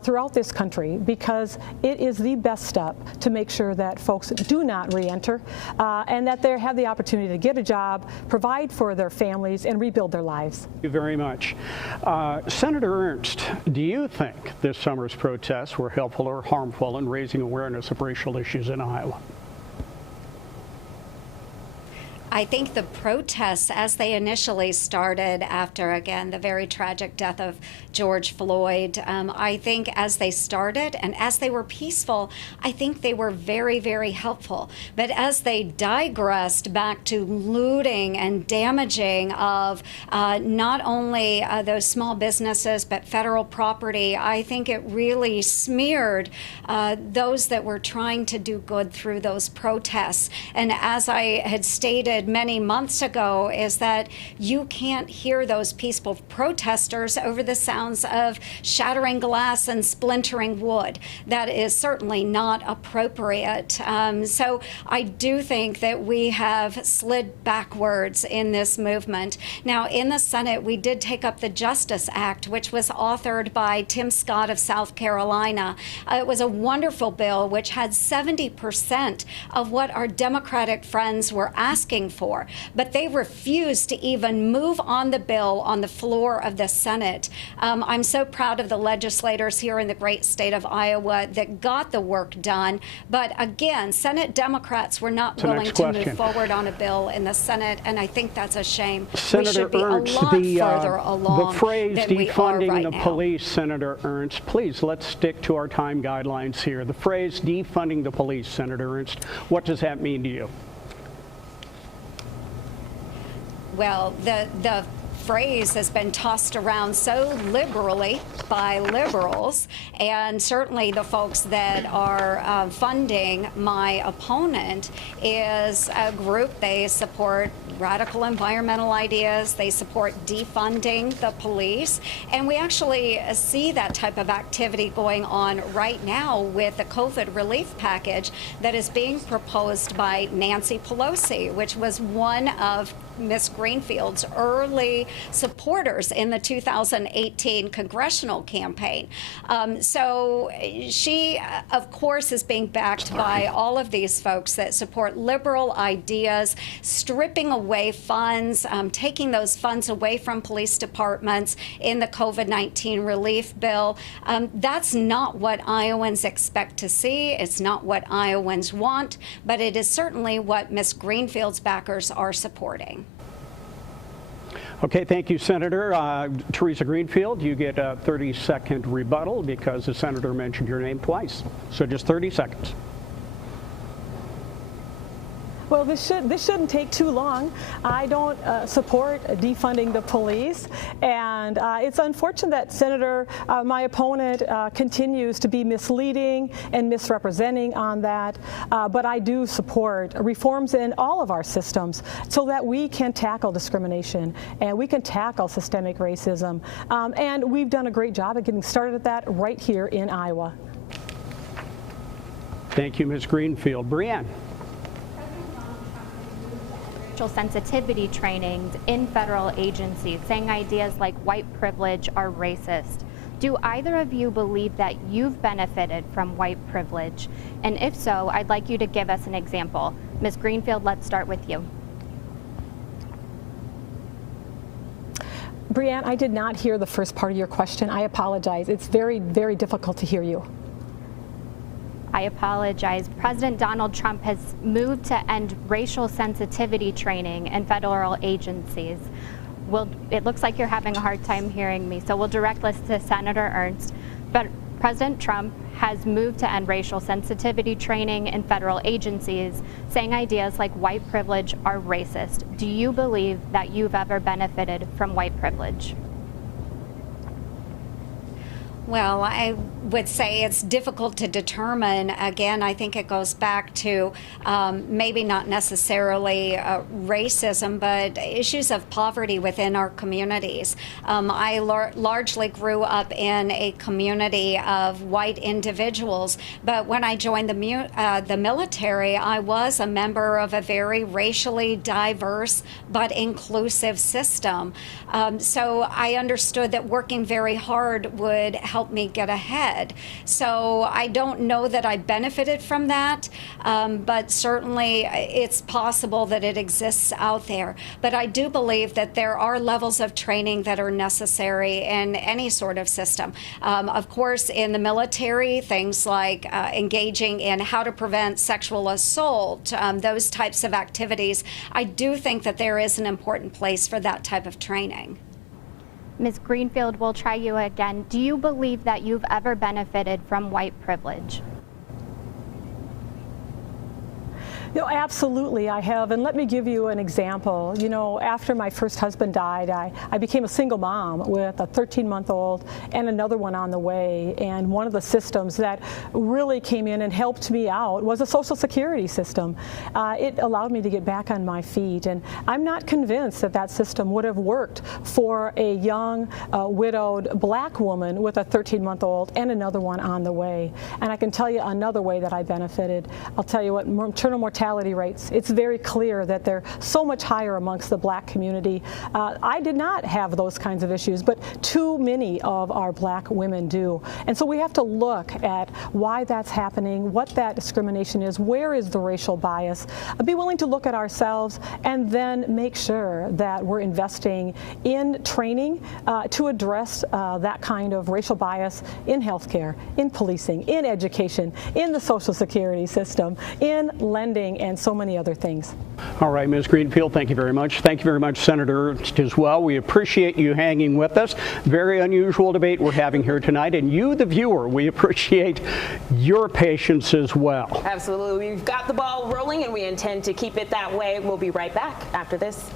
throughout this country, because it is the best step to make sure that folks do not re-enter and that they have the opportunity to get a job, provide for their families, and rebuild their lives. Thank you very much. Senator Ernst, do you think this summer's protests were helpful or harmful in raising awareness of racial issues in Iowa? I think the protests, as they initially started after, again, the very tragic death of George Floyd, I think as they started and as they were peaceful, I think they were very, very helpful. But as they digressed back to looting and damaging of not only those small businesses, but federal property, I think it really smeared those that were trying to do good through those protests. And as I had stated many months ago, is that you can't hear those peaceful protesters over the sounds of shattering glass and splintering wood. That is certainly not appropriate. So I do think that we have slid backwards in this movement. Now, in the Senate, we did take up the Justice Act, which was authored by Tim Scott of South Carolina. It was a wonderful bill which had 70% of what our Democratic friends were asking for, but they refused to even move on the bill on the floor of the Senate. I'm so proud of the legislators here in the great state of Iowa that got the work done, but again, Senate Democrats were not willing to move forward on a bill in the Senate, and I think that's a shame. Senator we should be Ernst, a lot further along the phrase than we are defunding right the now. police, Senator Ernst, please let's stick to our time guidelines here. The phrase defunding the police, Senator Ernst, what does that mean to you? Well, the phrase has been tossed around so liberally by liberals, and certainly the folks that are funding my opponent is a group. They support radical environmental ideas. They support defunding the police. And we actually see that type of activity going on right now with the COVID relief package that is being proposed by Nancy Pelosi, which was one of Ms. Greenfield's early supporters in the 2018 congressional campaign. So she, of course, is being backed by all of these folks that support liberal ideas, stripping away funds, taking those funds away from police departments in the COVID-19 relief bill. That's not what Iowans expect to see. It's not what Iowans want, but it is certainly what Ms. Greenfield's backers are supporting. Okay, thank you, Senator. Teresa Greenfield, you get a 30-second rebuttal because the senator mentioned your name twice. So just 30 seconds. Well, this shouldn't take too long. I don't support defunding the police, and it's unfortunate that Senator, my opponent, continues to be misleading and misrepresenting on that. But I do support reforms in all of our systems so that we can tackle discrimination and we can tackle systemic racism. And we've done a great job at getting started at that right here in Iowa. Thank you, Ms. Greenfield. Brianne. Sensitivity trainings in federal agencies, saying ideas like white privilege are racist. Do either of you believe that you've benefited from white privilege? And if so, I'd like you to give us an example. Ms. Greenfield, let's start with you. Brianne, I did not hear the first part of your question. I apologize. It's very, very difficult to hear you. I apologize. President Donald Trump has moved to end racial sensitivity training in federal agencies. It looks like you're having a hard time hearing me, so we'll direct this to Senator Ernst. But President Trump has moved to end racial sensitivity training in federal agencies, saying ideas like white privilege are racist. Do you believe that you've ever benefited from white privilege? Well, I would say it's difficult to determine. Again, I think it goes back to maybe not necessarily racism, but issues of poverty within our communities. I largely grew up in a community of white individuals, but when I joined the military, I was a member of a very racially diverse but inclusive system. So I understood that working very hard would help me get ahead. So I don't know that I benefited from that, but certainly it's possible that it exists out there. But I do believe that there are levels of training that are necessary in any sort of system. Of course, in the military, things like engaging in how to prevent sexual assault, those types of activities, I do think that there is an important place for that type of training. Ms. Greenfield, we'll try you again. Do you believe that you've ever benefited from white privilege? You know, absolutely I have, and let me give you an example. You know, after my first husband died, I became a single mom with a 13-month-old and another one on the way, and one of the systems that really came in and helped me out was a Social Security system. It allowed me to get back on my feet, and I'm not convinced that that system would have worked for a young, widowed black woman with a 13-month-old and another one on the way. And I can tell you another way that I benefited. I'll tell you what, maternal mortality rates, it's very clear that they're so much higher amongst the black community. I did not have those kinds of issues, but too many of our black women do. And so we have to look at why that's happening, what that discrimination is, where is the racial bias, be willing to look at ourselves, and then make sure that we're investing in training to address that kind of racial bias in healthcare, in policing, in education, in the Social Security system, in lending, and so many other things. All right, Ms. Greenfield, thank you very much. Thank you very much, Senator Ernst, as well. We appreciate you hanging with us. Very unusual debate we're having here tonight, and you, the viewer, we appreciate your patience as well. Absolutely. We've got the ball rolling, and we intend to keep it that way. We'll be right back after this.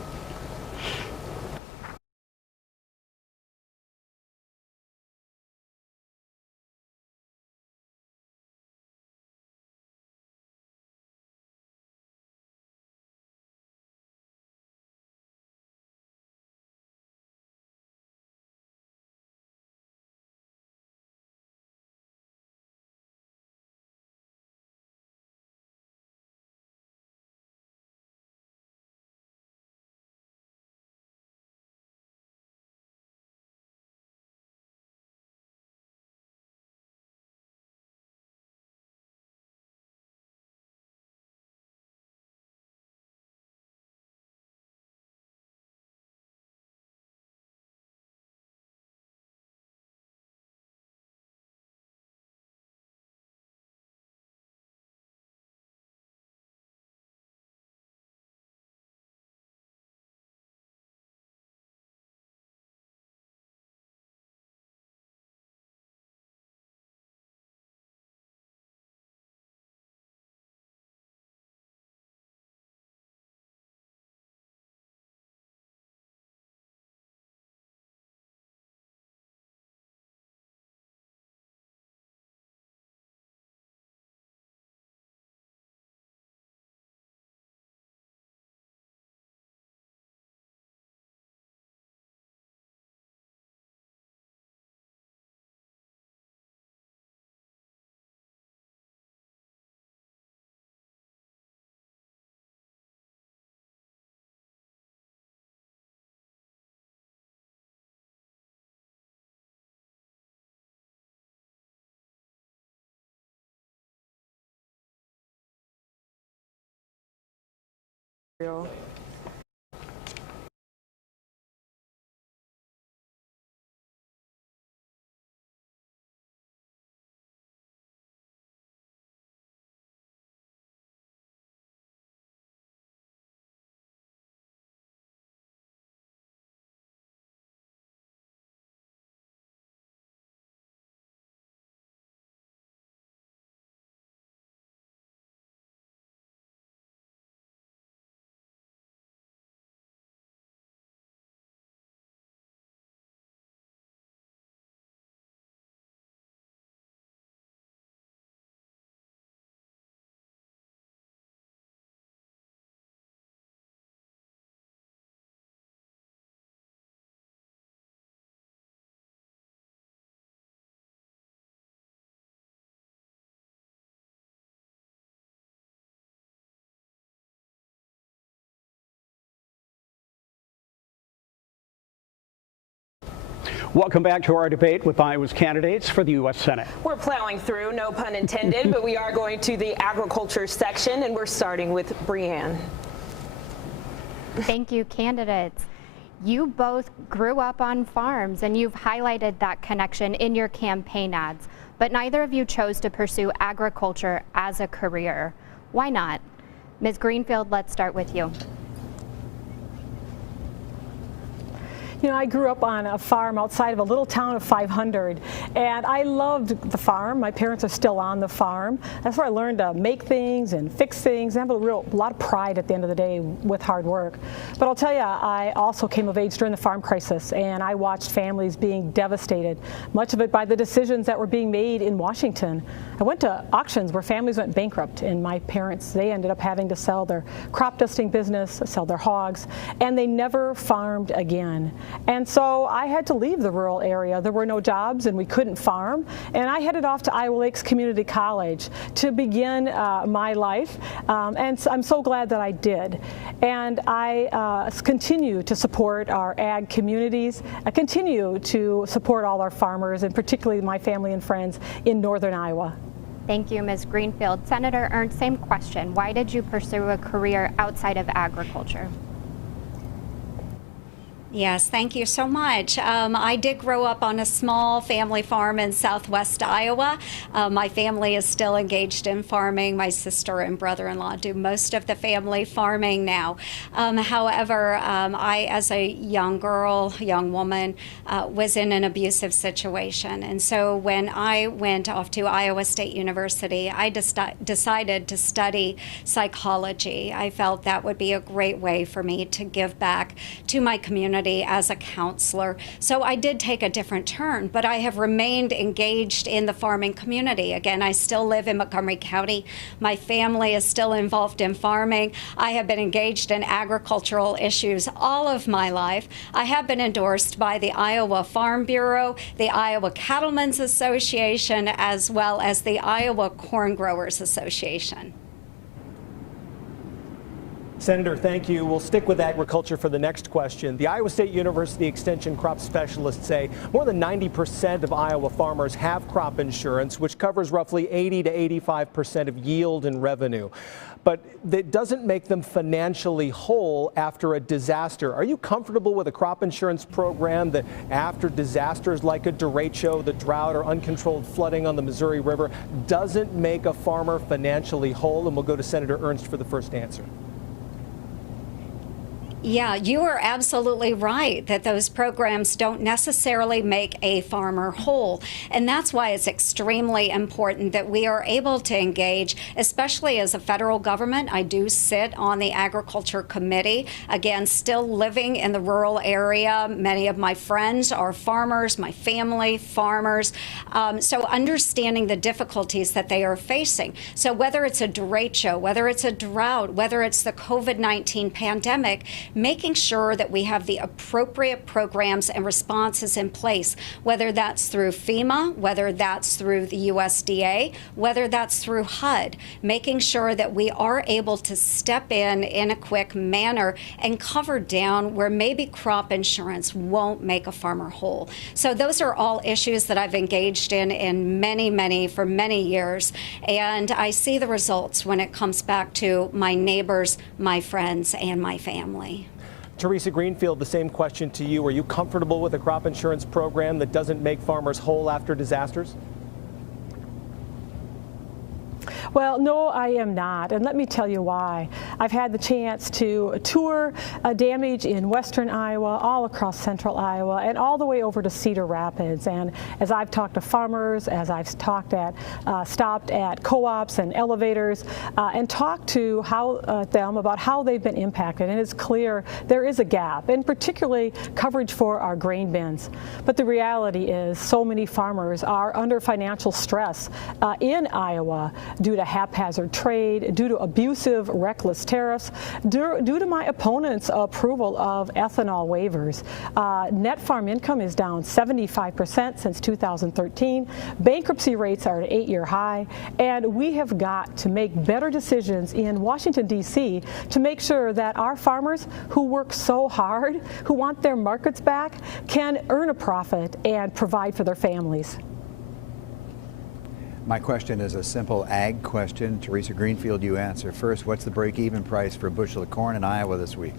Welcome back to our debate with Iowa's candidates for the U.S. Senate. We're plowing through, no pun intended, but we are going to the agriculture section, and we're starting with Breanne. Thank you, candidates. You both grew up on farms, and you've highlighted that connection in your campaign ads, but neither of you chose to pursue agriculture as a career. Why not? Ms. Greenfield, let's start with you. You know, I grew up on a farm outside of a little town of 500, and I loved the farm. My parents are still on the farm. That's where I learned to make things and fix things and have a lot of pride at the end of the day with hard work. But I'll tell you, I also came of age during the farm crisis, and I watched families being devastated, much of it by the decisions that were being made in Washington. I went to auctions where families went bankrupt, and my parents, they ended up having to sell their crop dusting business, sell their hogs, and they never farmed again. And so I had to leave the rural area. There were no jobs and we couldn't farm. And I headed off to Iowa Lakes Community College to begin my life. And so I'm so glad that I did. And I continue to support our ag communities. I continue to support all our farmers, and particularly my family and friends in northern Iowa. Thank you, Ms. Greenfield. Senator Ernst, same question. Why did you pursue a career outside of agriculture? Yes, thank you so much. I did grow up on a small family farm in southwest Iowa. My family is still engaged in farming. My sister and brother-in-law do most of the family farming now. However, I, as a young woman, was in an abusive situation. And so when I went off to Iowa State University, I decided to study psychology. I felt that would be a great way for me to give back to my community as a counselor. So I did take a different turn, but I have remained engaged in the farming community. Again, I still live in Montgomery County. My family is still involved in farming. I have been engaged in agricultural issues all of my life. I have been endorsed by the Iowa Farm Bureau, the Iowa Cattlemen's Association, as well as the Iowa Corn Growers Association. Senator, thank you. We'll stick with agriculture for the next question. The Iowa State University Extension crop specialists say more than 90% of Iowa farmers have crop insurance, which covers roughly 80 to 85% of yield and revenue. But that doesn't make them financially whole after a disaster. Are you comfortable with a crop insurance program that after disasters like a derecho, the drought, or uncontrolled flooding on the Missouri River doesn't make a farmer financially whole? And we'll go to Senator Ernst for the first answer. Yeah, you are absolutely right that those programs don't necessarily make a farmer whole. And that's why it's extremely important that we are able to engage, especially as a federal government. I do sit on the Agriculture Committee. Again, still living in the rural area. Many of my friends are farmers, my family, farmers. So understanding the difficulties that they are facing. So whether it's a derecho, whether it's a drought, whether it's the COVID-19 pandemic, making sure that we have the appropriate programs and responses in place, whether that's through FEMA, whether that's through the USDA, whether that's through HUD, making sure that we are able to step in a quick manner and cover down where maybe crop insurance won't make a farmer whole. So those are all issues that I've engaged in for many years, and I see the results when it comes back to my neighbors, my friends, and my family. Teresa Greenfield, the same question to you. Are you comfortable with a crop insurance program that doesn't make farmers whole after disasters? Well, no, I am not, and let me tell you why. I've had the chance to tour damage in western Iowa, all across central Iowa, and all the way over to Cedar Rapids. And as I've talked to farmers, as I've stopped at co-ops and elevators, and talked to them about how they've been impacted, and it's clear there is a gap, and particularly coverage for our grain bins. But the reality is so many farmers are under financial stress in Iowa due to haphazard trade, due to abusive, reckless tariffs, due to my opponent's approval of ethanol waivers. Net farm income is down 75% since 2013. Bankruptcy rates are at an 8-year high, and we have got to make better decisions in Washington, D.C. to make sure that our farmers who work so hard, who want their markets back, can earn a profit and provide for their families. My question is a simple ag question. Teresa Greenfield, you answer first. What's the break-even price for a bushel of corn in Iowa this week?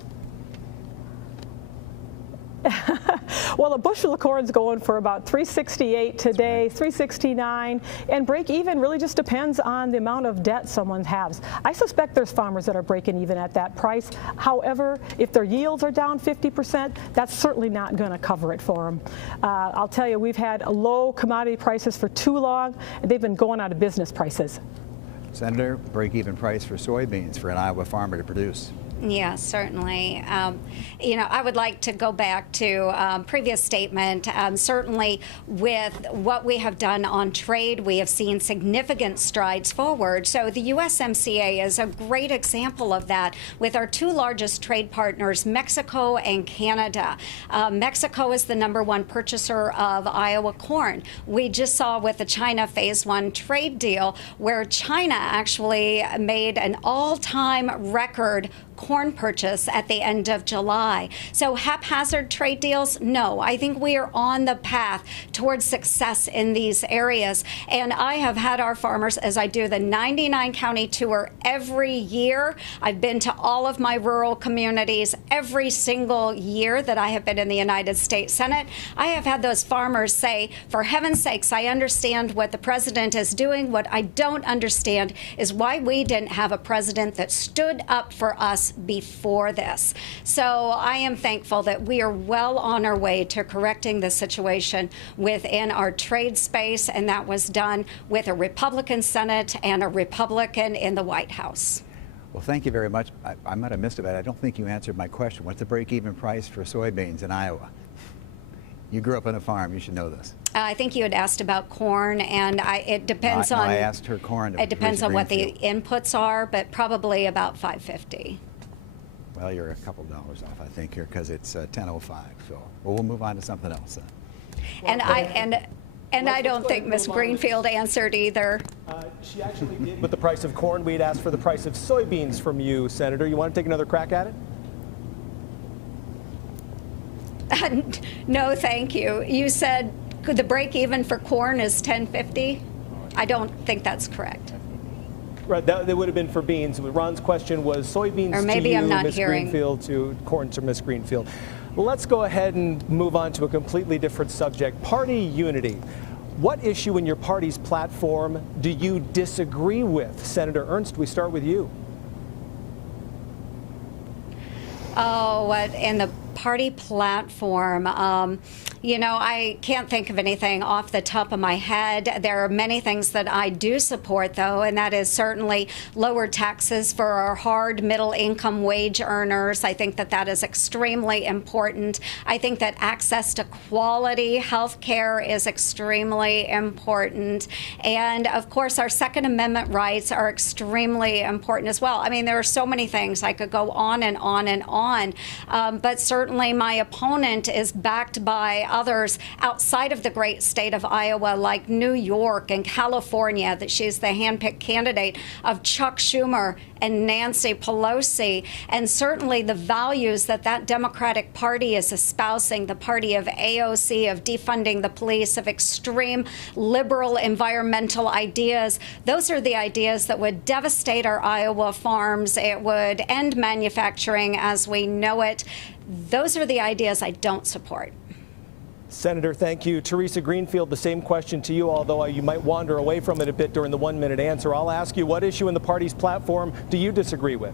Well, a bushel of corn is going for about $3.68 today, $3.69, and break even really just depends on the amount of debt someone has. I suspect there's farmers that are breaking even at that price. However, if their yields are down 50%, that's certainly not going to cover it for them. I'll tell you, we've had low commodity prices for too long, and they've been going out of business prices. Senator, break-even price for soybeans for an Iowa farmer to produce. Yeah, certainly. I would like to go back to previous statement. Certainly, with what we have done on trade, we have seen significant strides forward. So the USMCA is a great example of that with our two largest trade partners, Mexico and Canada. Mexico is the #1 purchaser of Iowa corn. We just saw with the China Phase 1 trade deal where China actually made an all-time record corn purchase at the end of July. So haphazard trade deals? No. I think we are on the path towards success in these areas. And I have had our farmers, as I do the 99 county tour every year. I've been to all of my rural communities every single year that I have been in the United States Senate. I have had those farmers say, for heaven's sakes, I understand what the president is doing. What I don't understand is why we didn't have a president that stood up for us before this. So I am thankful that we are well on our way to correcting the situation within our trade space, and that was done with a Republican Senate and a Republican in the White House. Well, thank you very much. I might have missed it, but I don't think you answered my question. What's the break-even price for soybeans in Iowa? You grew up on a farm. You should know this. I think you had asked about corn, and it depends on. I asked her corn. It depends on what the inputs are, but probably about $5.50. Well, you're a couple dollars off, I think, here, because it's 10:05. So we'll move on to something else then. And I don't think Ms. Greenfield answered either. She actually did with the price of corn. We had asked for the price of soybeans from you, Senator. You want to take another crack at it? No, thank you. You said the break even for corn is $10.50. I don't think that's correct. Right, that would have been for beans. Ron's question was soybeans or maybe to you, I'm not Ms. hearing. Greenfield, to corn to Ms. Greenfield. Well, let's go ahead and move on to a completely different subject, party unity. What issue in your party's platform do you disagree with? Senator Ernst, we start with you. Oh, in the party platform. You know, I can't think of anything off the top of my head. There are many things that I do support, though, and that is certainly lower taxes for our hard middle-income wage earners. I think that that is extremely important. I think that access to quality health care is extremely important. And, of course, our Second Amendment rights are extremely important as well. I mean, there are so many things. I could go on and on and on. But certainly my opponent is backed by others outside of the great state of Iowa, like New York and California, that she's the handpicked candidate of Chuck Schumer and Nancy Pelosi. And certainly the values that that Democratic Party is espousing, the party of AOC, of defunding the police, of extreme liberal environmental ideas, those are the ideas that would devastate our Iowa farms. It would end manufacturing as we know it. Those are the ideas I don't support. Senator, thank you. Teresa Greenfield, the same question to you, although you might wander away from it a bit during the 1-minute answer. I'll ask you, what issue in the party's platform do you disagree with?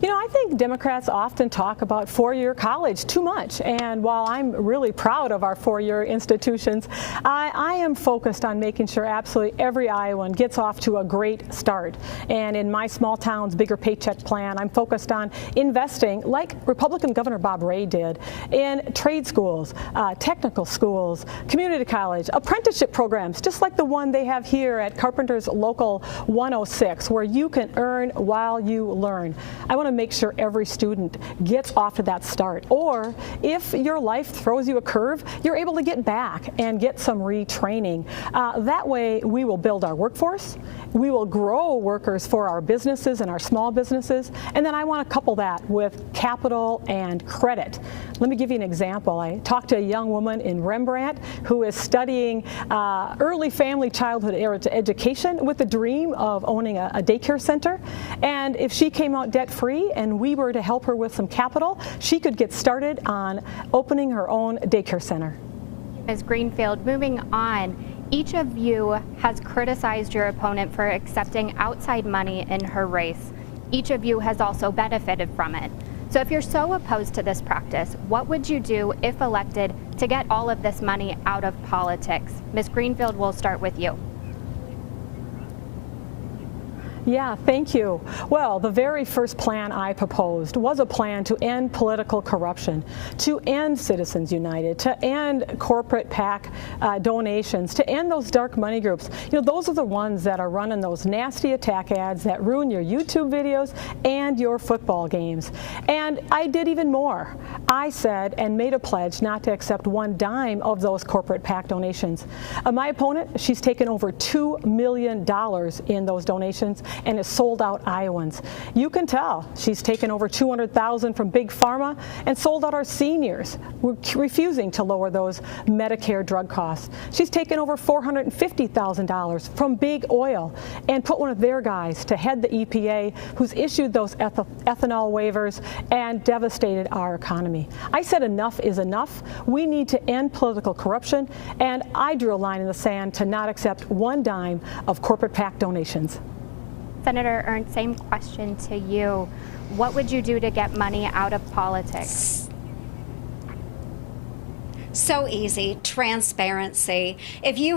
You know, I think Democrats often talk about four-year college too much. And while I'm really proud of our four-year institutions, I am focused on making sure absolutely every Iowan gets off to a great start. And in my small town's bigger paycheck plan, I'm focused on investing, like Republican Governor Bob Ray did, in trade schools, technical schools, community college, apprenticeship programs, just like the one they have here at Carpenter's Local 106, where you can earn while you learn. I want to make sure every student gets off to that start. Or if your life throws you a curve, you're able to get back and get some retraining. That way we will build our workforce. We will grow workers for our businesses and our small businesses. And then I want to couple that with capital and credit. Let me give you an example. I talked to a young woman in Rembrandt who is studying early family childhood education with the dream of owning a daycare center. And if she came out debt-free and we were to help her with some capital, she could get started on opening her own daycare center. Ms. Greenfield, moving on, each of you has criticized your opponent for accepting outside money in her race. Each of you has also benefited from it. So if you're so opposed to this practice, what would you do if elected to get all of this money out of politics? Ms. Greenfield, we'll start with you. Yeah, thank you. Well, the very first plan I proposed was a plan to end political corruption, to end Citizens United, to end corporate PAC donations, to end those dark money groups. You know, those are the ones that are running those nasty attack ads that ruin your YouTube videos and your football games. And I did even more. I said and made a pledge not to accept one dime of those corporate PAC donations. My opponent, she's taken over $2 million in those donations and has sold out Iowans. You can tell she's taken over $200,000 from Big Pharma and sold out our seniors. We're refusing to lower those Medicare drug costs. She's taken over $450,000 from Big Oil and put one of their guys to head the EPA, who's issued those ethanol waivers and devastated our economy. I said enough is enough. We need to end political corruption, and I drew a line in the sand to not accept one dime of corporate PAC donations. Senator Ernst, same question to you. What would you do to get money out of politics? So easy. Transparency. If you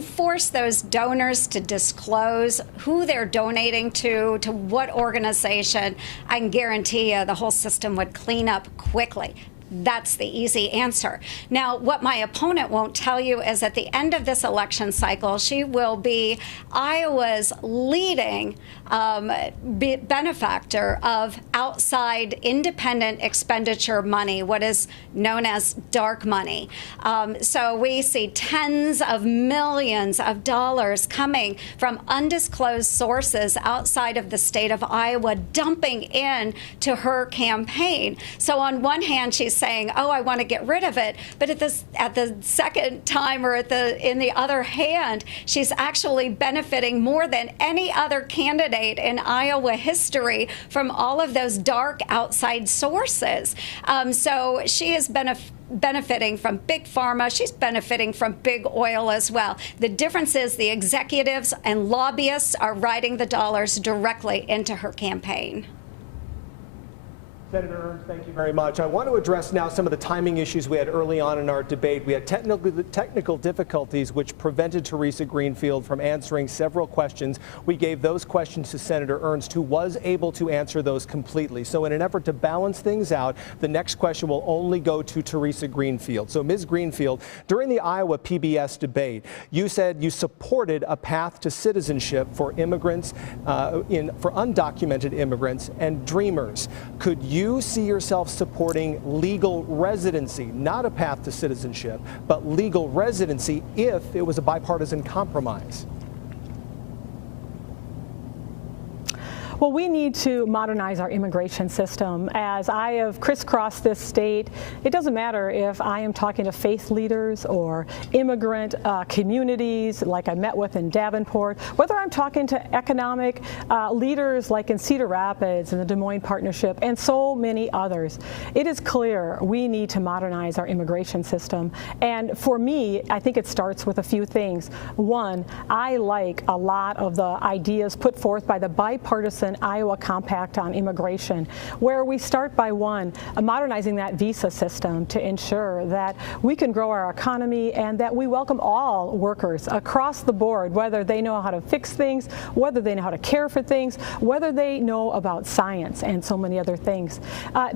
force those donors to disclose who they're donating to what organization, I can guarantee you the whole system would clean up quickly. That's the easy answer. Now, what my opponent won't tell you is at the end of this election cycle, she will be Iowa's leading benefactor of outside independent expenditure money, what is known as dark money. So we see tens of millions of dollars coming from undisclosed sources outside of the state of Iowa dumping in to her campaign. So on one hand, she's saying, oh, I want to get rid of it. But at the second time, or in the other hand, she's actually benefiting more than any other candidate in Iowa history from all of those dark outside sources. So she is benefiting from Big Pharma. She's benefiting from Big Oil as well. The difference is the executives and lobbyists are writing the dollars directly into her campaign. Senator Ernst, thank you very much. I want to address now some of the timing issues we had early on in our debate. We had technical difficulties which prevented Teresa Greenfield from answering several questions. We gave those questions to Senator Ernst, who was able to answer those completely. So in an effort to balance things out, the next question will only go to Teresa Greenfield. So Ms. Greenfield, during the Iowa PBS debate, you said you supported a path to citizenship for immigrants, for undocumented immigrants and dreamers. Could you see yourself supporting legal residency, not a path to citizenship, but legal residency if it was a bipartisan compromise? Well, we need to modernize our immigration system. As I have crisscrossed this state, it doesn't matter if I am talking to faith leaders or immigrant communities like I met with in Davenport, whether I'm talking to economic leaders like in Cedar Rapids and the Des Moines Partnership and so many others. It is clear we need to modernize our immigration system. And for me, I think it starts with a few things. One, I like a lot of the ideas put forth by the bipartisan Iowa Compact on Immigration, where we start by modernizing that visa system to ensure that we can grow our economy and that we welcome all workers across the board, whether they know how to fix things, whether they know how to care for things, whether they know about science and so many other things.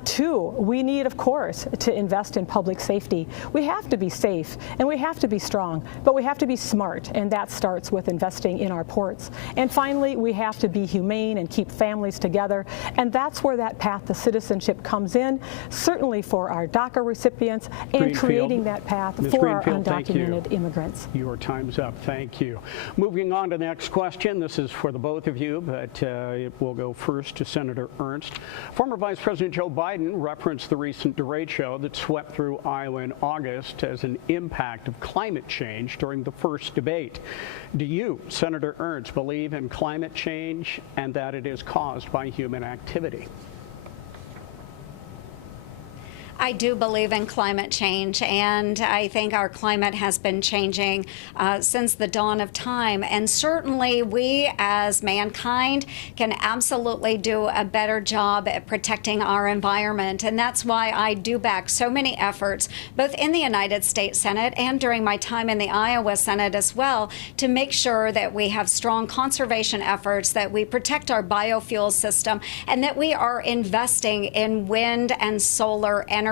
Two, we need, of course, to invest in public safety. We have to be safe and we have to be strong, but we have to be smart, and that starts with investing in our ports. And finally, we have to be humane and keep families together, and that's where that path to citizenship comes in, certainly for our DACA recipients and creating that path for our undocumented immigrants. Your time's up. Thank you. Moving on to the next question. This is for the both of you, but it will go first to Senator Ernst. Former Vice President Joe Biden referenced the recent derecho that swept through Iowa in August as an impact of climate change during the first debate. Do you, Senator Ernst, believe in climate change and that it is caused by human activity? I do believe in climate change, and I think our climate has been changing since the dawn of time. And certainly we as mankind can absolutely do a better job at protecting our environment. And that's why I do back so many efforts, both in the United States Senate and during my time in the Iowa Senate as well, to make sure that we have strong conservation efforts, that we protect our biofuel system, and that we are investing in wind and solar energy.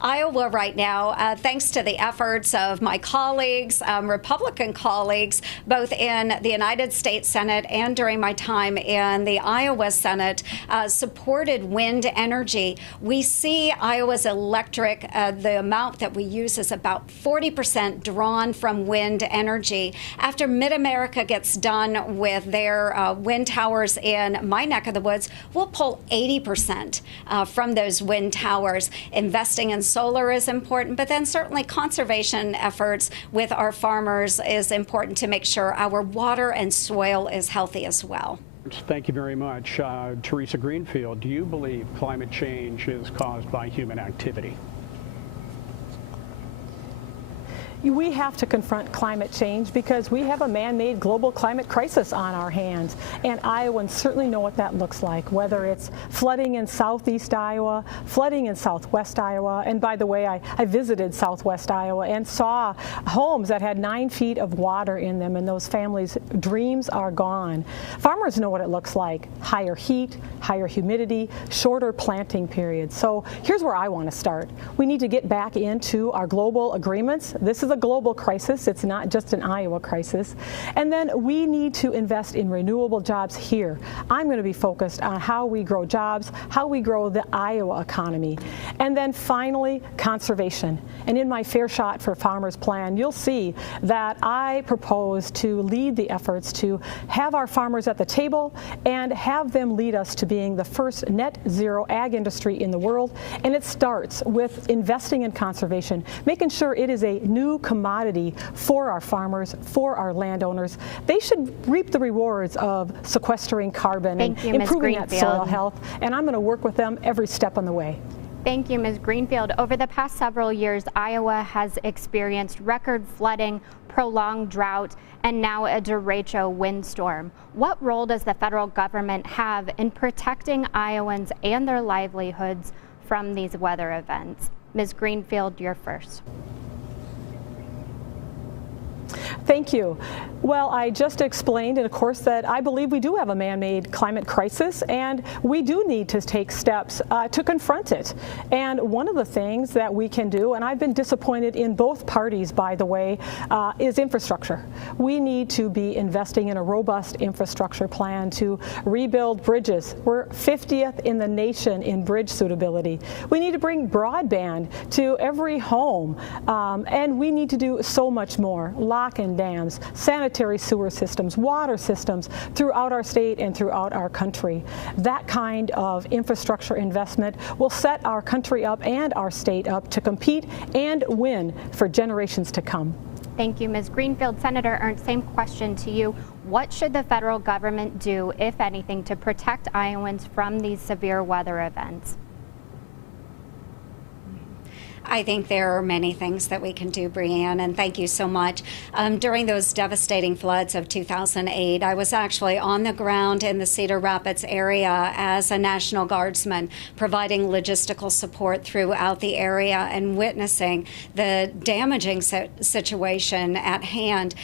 Iowa right now, thanks to the efforts of my colleagues, Republican colleagues, both in the United States Senate and during my time in the Iowa Senate, supported wind energy. We see Iowa's electric, the amount that we use is about 40% drawn from wind energy. After Mid-America gets done with their wind towers in my neck of the woods, we'll pull 80% from those wind towers. Investing in solar is important, but then certainly conservation efforts with our farmers is important to make sure our water and soil is healthy as well. Thank you very much. Teresa Greenfield, do you believe climate change is caused by human activity? We have to confront climate change because we have a man-made global climate crisis on our hands, and Iowans certainly know what that looks like, whether it's flooding in southeast Iowa, flooding in southwest Iowa. And by the way, I visited southwest Iowa and saw homes that had 9 feet of water in them, and those families' dreams are gone. Farmers know what it looks like: higher heat, higher humidity, shorter planting periods. So here's where I want to start. We need to get back into our global agreements. This is a global crisis. It's not just an Iowa crisis. And then we need to invest in renewable jobs here. I'm going to be focused on how we grow jobs, how we grow the Iowa economy. And then finally, conservation. And in my Fair Shot for Farmers plan, you'll see that I propose to lead the efforts to have our farmers at the table and have them lead us to being the first net zero ag industry in the world. And it starts with investing in conservation, making sure it is a new commodity for our farmers, for our landowners. They should reap the rewards of sequestering carbon and improving that soil health, and I'm going to work with them every step on the way. Thank you, Ms. Greenfield. Over the past several years, Iowa has experienced record flooding, prolonged drought, and now a derecho windstorm. What role does the federal government have in protecting Iowans and their livelihoods from these weather events? Ms. Greenfield, you're first. Thank you. Well, I just explained, and of course, that I believe we do have a man-made climate crisis, and we do need to take steps to confront it. And one of the things that we can do, and I've been disappointed in both parties, by the way, is infrastructure. We need to be investing in a robust infrastructure plan to rebuild bridges. We're 50th in the nation in bridge suitability. We need to bring broadband to every home, and we need to do so much more. Lock-in dams, sanitary sewer systems, water systems throughout our state and throughout our country. That kind of infrastructure investment will set our country up and our state up to compete and win for generations to come. Thank you, Ms. Greenfield. Senator Ernst, same question to you. What should the federal government do, if anything, to protect Iowans from these severe weather events? I think there are many things that we can do, Brianne, and thank you so much. During those devastating floods of 2008, I was actually on the ground in the Cedar Rapids area as a National Guardsman, providing logistical support throughout the area and witnessing the damaging situation at hand.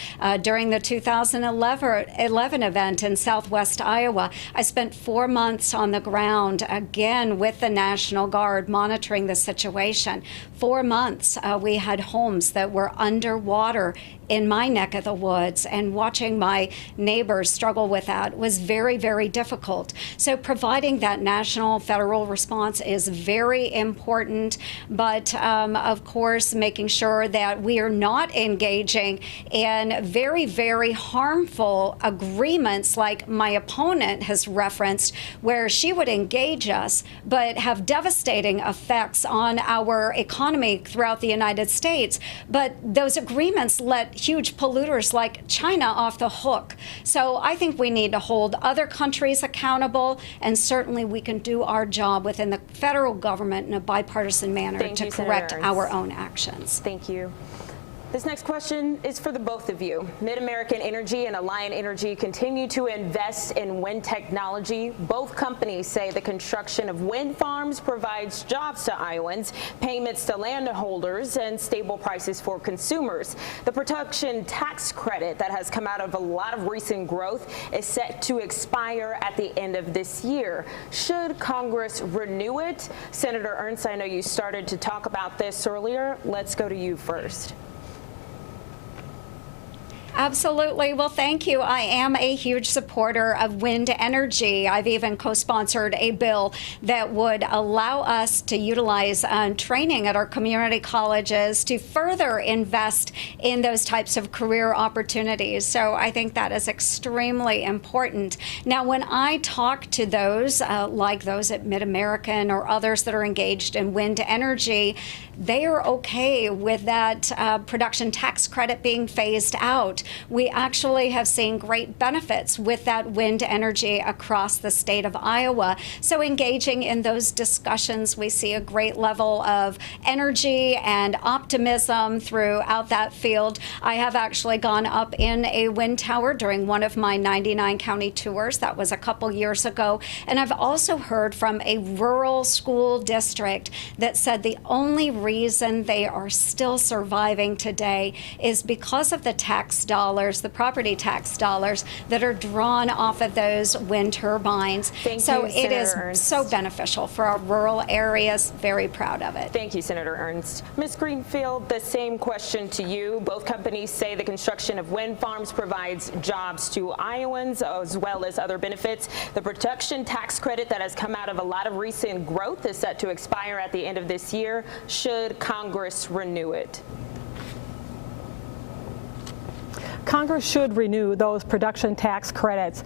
During the 2011 event in southwest Iowa, I spent 4 months on the ground, again with the National Guard, monitoring the situation. 4 months, we had homes that were underwater in my neck of the woods, and watching my neighbors struggle with that was very, very difficult. So providing that national federal response is very important, but of course making sure that we are not engaging in very, very harmful agreements like my opponent has referenced, where she would engage us but have devastating effects on our economy throughout the United States. But those agreements let huge polluters like China off the hook. So I think we need to hold other countries accountable, and certainly we can do our job within the federal government in a bipartisan manner to correct our own actions. Thank you. This next question is for the both of you. Mid-American Energy and Alliant Energy continue to invest in wind technology. Both companies say the construction of wind farms provides jobs to Iowans, payments to landholders, and stable prices for consumers. The production tax credit that has come out of a lot of recent growth is set to expire at the end of this year. Should Congress renew it? Senator Ernst, I know you started to talk about this earlier. Let's go to you first. Absolutely. Well, thank you. I am a huge supporter of wind energy. I've even co-sponsored a bill that would allow us to utilize training at our community colleges to further invest in those types of career opportunities. So I think that is extremely important. Now, when I talk to those like those at Mid-American or others that are engaged in wind energy, they are okay with that production tax credit being phased out. We actually have seen great benefits with that wind energy across the state of Iowa. So engaging in those discussions, we see a great level of energy and optimism throughout that field. I have actually gone up in a wind tower during one of my 99 county tours. That was a couple years ago. And I've also heard from a rural school district that said the only reason they are still surviving today is because of the tax dollars, the property tax dollars that are drawn off of those wind turbines. So it is so beneficial for our rural areas. Very proud of it. Thank you, Senator Ernst. Ms. Greenfield, the same question to you. Both companies say the construction of wind farms provides jobs to Iowans as well as other benefits. The production tax credit that has come out of a lot of recent growth is set to expire at the end of this year. Should Congress renew it? Congress should renew those production tax credits.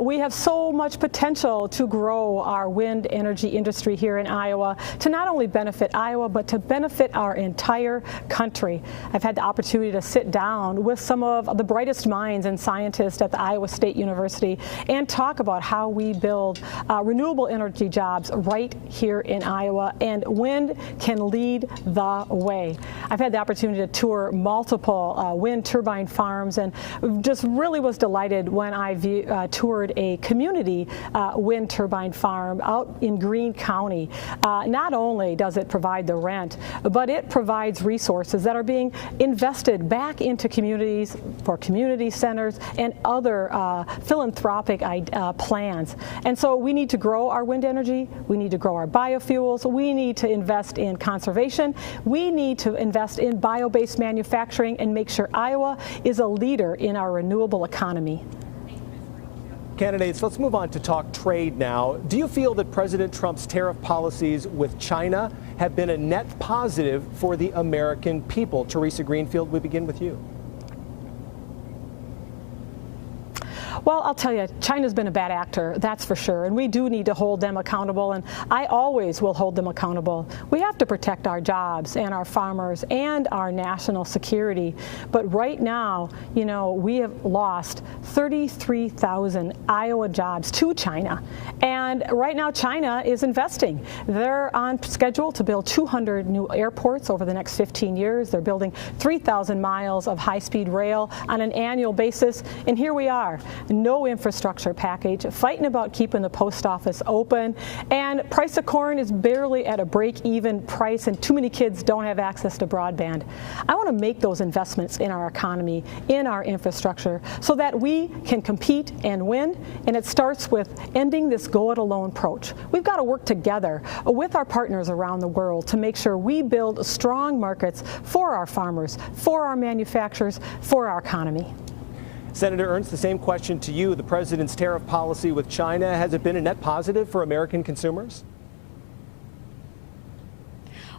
We have so much potential to grow our wind energy industry here in Iowa, to not only benefit Iowa, but to benefit our entire country. I've had the opportunity to sit down with some of the brightest minds and scientists at the Iowa State University and talk about how we build renewable energy jobs right here in Iowa, and wind can lead the way. I've had the opportunity to tour multiple wind turbine farms and just really was delighted when I toured a community wind turbine farm out in Greene County. Not only does it provide the rent, but it provides resources that are being invested back into communities for community centers and other philanthropic plans. And so we need to grow our wind energy, we need to grow our biofuels, we need to invest in conservation, we need to invest in bio-based manufacturing and make sure Iowa is a leader in our renewable economy. Candidates, let's move on to talk trade now. Do you feel that President Trump's tariff policies with China have been a net positive for the American people? Teresa Greenfield, we begin with you. Well, I'll tell you, China's been a bad actor, that's for sure, and we do need to hold them accountable, and I always will hold them accountable. We have to protect our jobs and our farmers and our national security, but right now, you know, we have lost 33,000 Iowa jobs to China, and right now China is investing. They're on schedule to build 200 new airports over the next 15 years. They're building 3,000 miles of high-speed rail on an annual basis, and here we are. No infrastructure package, fighting about keeping the post office open, and price of corn is barely at a break-even price, and too many kids don't have access to broadband. I want to make those investments in our economy, in our infrastructure, so that we can compete and win, and it starts with ending this go-it-alone approach. We've got to work together with our partners around the world to make sure we build strong markets for our farmers, for our manufacturers, for our economy. Senator Ernst, the same question to you. The president's tariff policy with China, has it been a net positive for American consumers?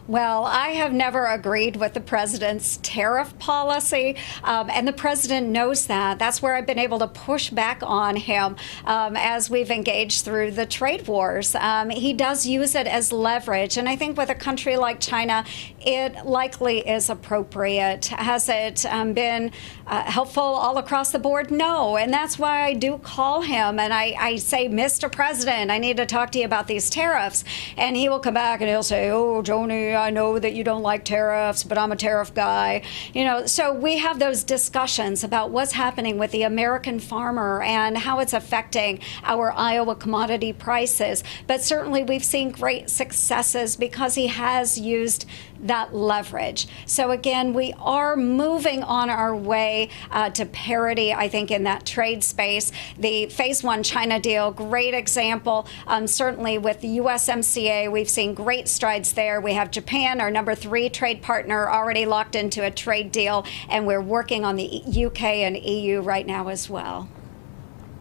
Well, I have never agreed with the president's tariff policy, and the president knows that. That's where I've been able to push back on him as we've engaged through the trade wars. He does use it as leverage, and I think with a country like China, it likely is appropriate. Has it been helpful all across the board? No, and that's why I do call him, and I say, Mr. President, I need to talk to you about these tariffs, and he will come back and he'll say, oh, Joni, I know that you don't like tariffs, but I'm a tariff guy. You know, so we have those discussions about what's happening with the American farmer and how it's affecting our Iowa commodity prices. But certainly we've seen great successes because he has used that leverage. So again, we are moving on our way to parity, I think, in that trade space. The Phase 1 China deal, great example. Certainly with the USMCA, we've seen great strides there. We have Japan, our #3 trade partner, already locked into a trade deal, and we're working on the UK and EU right now as well.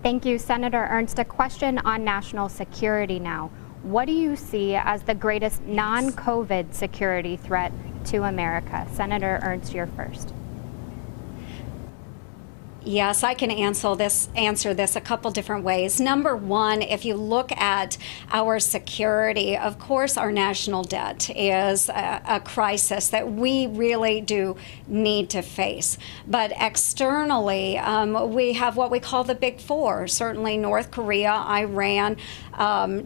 Thank you, Senator Ernst. A question on national security now. What do you see as the greatest non-COVID security threat to America? Senator Ernst, you're first. Yes, I can answer this a couple different ways. Number one, if you look at our security, of course, our national debt is a crisis that we really do need to face. But externally, we have what we call the Big Four, certainly North Korea, Iran,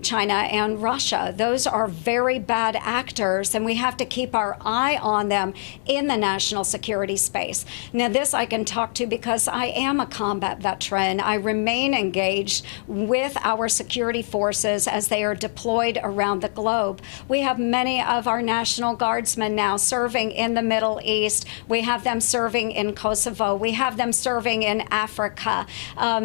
China, and Russia. Those are very bad actors, and we have to keep our eye on them in the national security space. Now, this I can talk to because I am a combat veteran. I remain engaged with our security forces as they are deployed around the globe. We have many of our National Guardsmen now serving in the Middle East. We have them serving in Kosovo. We have them serving in Africa.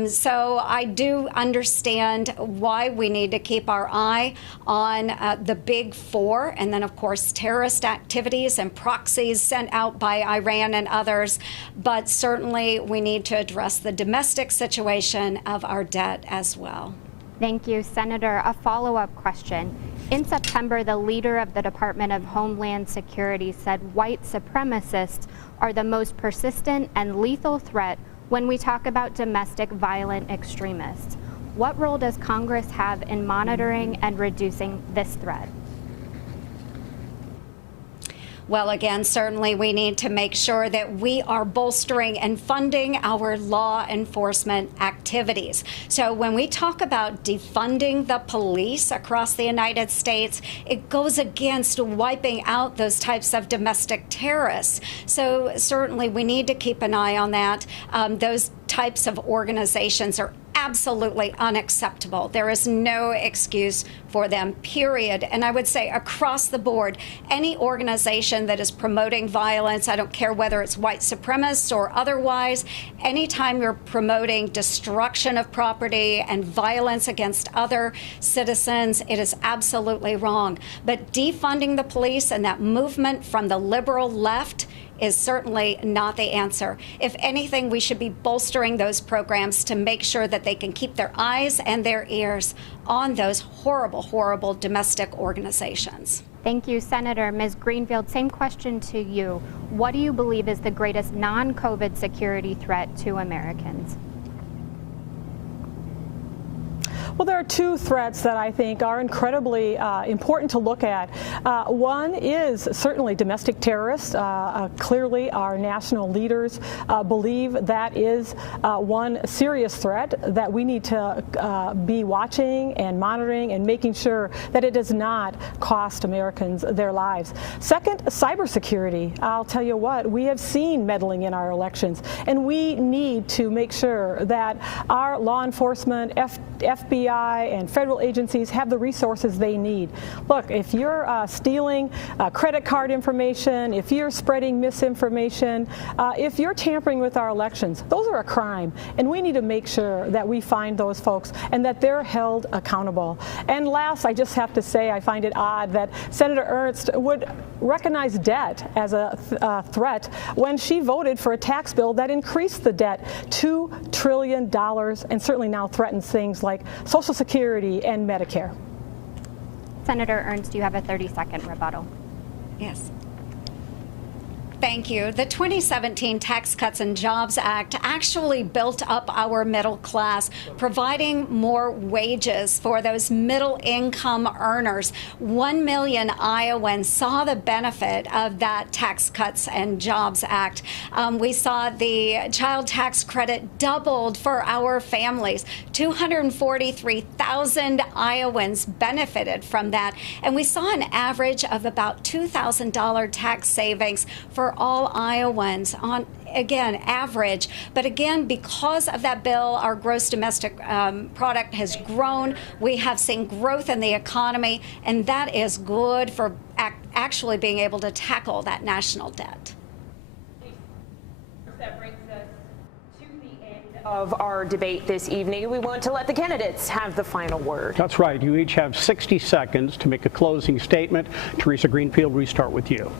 So I do understand why we need to keep our eye on the Big Four, and then, of course, terrorist activities and proxies sent out by Iran and others. But certainly we need to address the domestic situation of our debt as well. Thank you, Senator. A follow-up question. In September, the leader of the Department of Homeland Security said white supremacists are the most persistent and lethal threat When we talk about domestic violent extremists, what role does Congress have in monitoring and reducing this threat? Well, again, certainly we need to make sure that we are bolstering and funding our law enforcement activities. So when we talk about defunding the police across the United States, it goes against wiping out those types of domestic terrorists. So certainly we need to keep an eye on that. Those types of organizations are absolutely unacceptable. There is no excuse for them, period. And I would say across the board, any organization that is promoting violence, I don't care whether it's white supremacists or otherwise, anytime you're promoting destruction of property and violence against other citizens, it is absolutely wrong. But defunding the police and that movement from the liberal left is certainly not the answer. If anything, we should be bolstering those programs to make sure that they can keep their eyes and their ears on those horrible, horrible domestic organizations. Thank you, Senator. Ms. Greenfield, same question to you. What do you believe is the greatest non-COVID security threat to Americans? Well, there are two threats that I think are incredibly important to look at. One is certainly domestic terrorists. Clearly, our national leaders believe that is one serious threat that we need to be watching and monitoring and making sure that it does not cost Americans their lives. Second, cybersecurity. I'll tell you what, we have seen meddling in our elections, and we need to make sure that our law enforcement, FBI, and federal agencies have the resources they need. Look, if you're stealing credit card information, if you're spreading misinformation, if you're tampering with our elections, those are a crime. And we need to make sure that we find those folks and that they're held accountable. And last, I just have to say, I find it odd that Senator Ernst would recognize debt as a threat when she voted for a tax bill that increased the debt $2 trillion and certainly now threatens things like Social Security and Medicare. Senator Ernst, you have a 30-second rebuttal. Yes. Thank you. The 2017 Tax Cuts and Jobs Act actually built up our middle class, providing more wages for those middle income earners. 1 million Iowans saw the benefit of that Tax Cuts and Jobs Act. We saw the child tax credit doubled for our families. 243,000 Iowans benefited from that. And we saw an average of about $2,000 tax savings for all Iowans on, again, average. But again, because of that bill, our gross domestic product has grown. We have seen growth in the economy, and that is good for actually being able to tackle that national debt. That brings us to the end of our debate this evening. We want to let the candidates have the final word. That's right. You each have 60 seconds to make a closing statement. Teresa Greenfield, we start with you.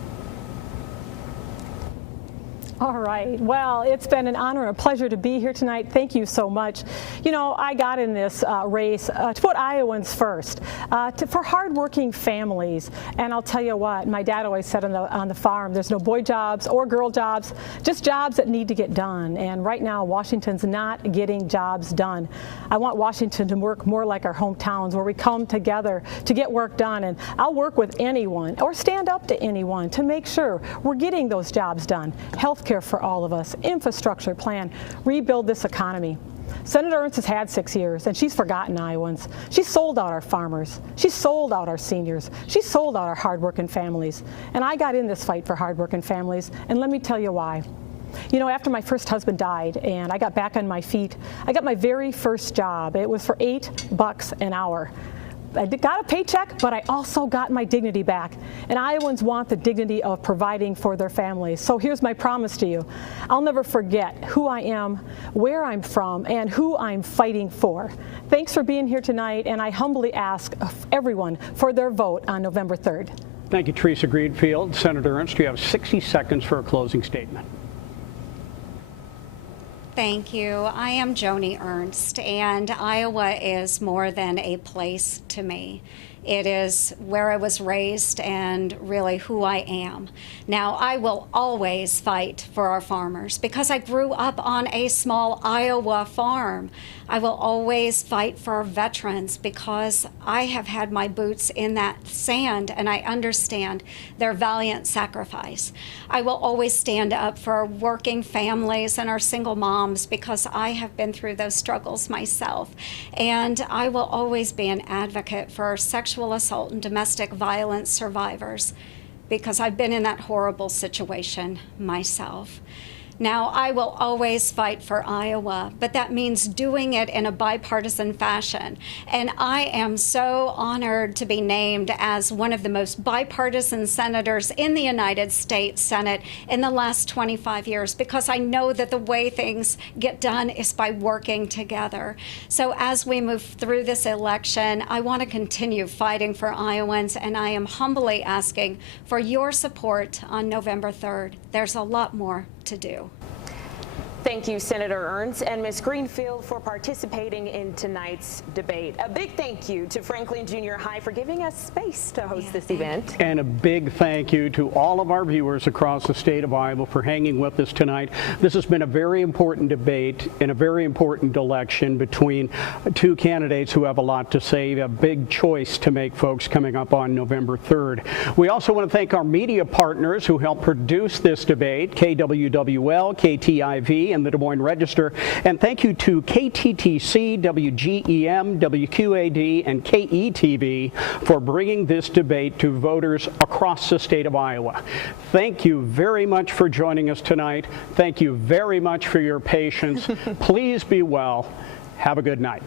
All right. Well, it's been an honor and a pleasure to be here tonight. Thank you so much. You know, I got in this race to put Iowans first, for hardworking families. And I'll tell you what, my dad always said on the farm, there's no boy jobs or girl jobs, just jobs that need to get done. And right now, Washington's not getting jobs done. I want Washington to work more like our hometowns, where we come together to get work done. And I'll work with anyone or stand up to anyone to make sure we're getting those jobs done. Healthcare for all of us, infrastructure plan, rebuild this economy. Senator Ernst has had 6 years, and she's forgotten Iowans. She's sold out our farmers. She's sold out our seniors. She's sold out our hardworking families. And I got in this fight for hardworking families, and let me tell you why. You know, after my first husband died and I got back on my feet, I got my very first job. It was for $8 an hour. I got a paycheck, but I also got my dignity back. And Iowans want the dignity of providing for their families. So here's my promise to you. I'll never forget who I am, where I'm from, and who I'm fighting for. Thanks for being here tonight, and I humbly ask everyone for their vote on November 3rd. Thank you, Teresa Greenfield. Senator Ernst, you have 60 seconds for a closing statement. Thank you. I am Joni Ernst, and Iowa is more than a place to me. It is where I was raised and really who I am. Now, I will always fight for our farmers because I grew up on a small Iowa farm. I will always fight for our veterans because I have had my boots in that sand and I understand their valiant sacrifice. I will always stand up for our working families and our single moms because I have been through those struggles myself. And I will always be an advocate for our sexual assault and domestic violence survivors because I've been in that horrible situation myself. Now, I will always fight for Iowa, but that means doing it in a bipartisan fashion. And I am so honored to be named as one of the most bipartisan senators in the United States Senate in the last 25 years, because I know that the way things get done is by working together. So as we move through this election, I want to continue fighting for Iowans, and I am humbly asking for your support on November 3rd. There's a lot more to do. Thank you, Senator Ernst and Ms. Greenfield, for participating in tonight's debate. A big thank you to Franklin Junior High for giving us space to host this event. And a big thank you to all of our viewers across the state of Iowa for hanging with us tonight. This has been a very important debate and a very important election between two candidates who have a lot to say, a big choice to make, folks, coming up on November 3rd. We also want to thank our media partners who helped produce this debate, KWWL, KTIV, and the Des Moines Register. And thank you to KTTC, WGEM, WQAD, and KETV for bringing this debate to voters across the state of Iowa. Thank you very much for joining us tonight. Thank you very much for your patience. Please be well. Have a good night.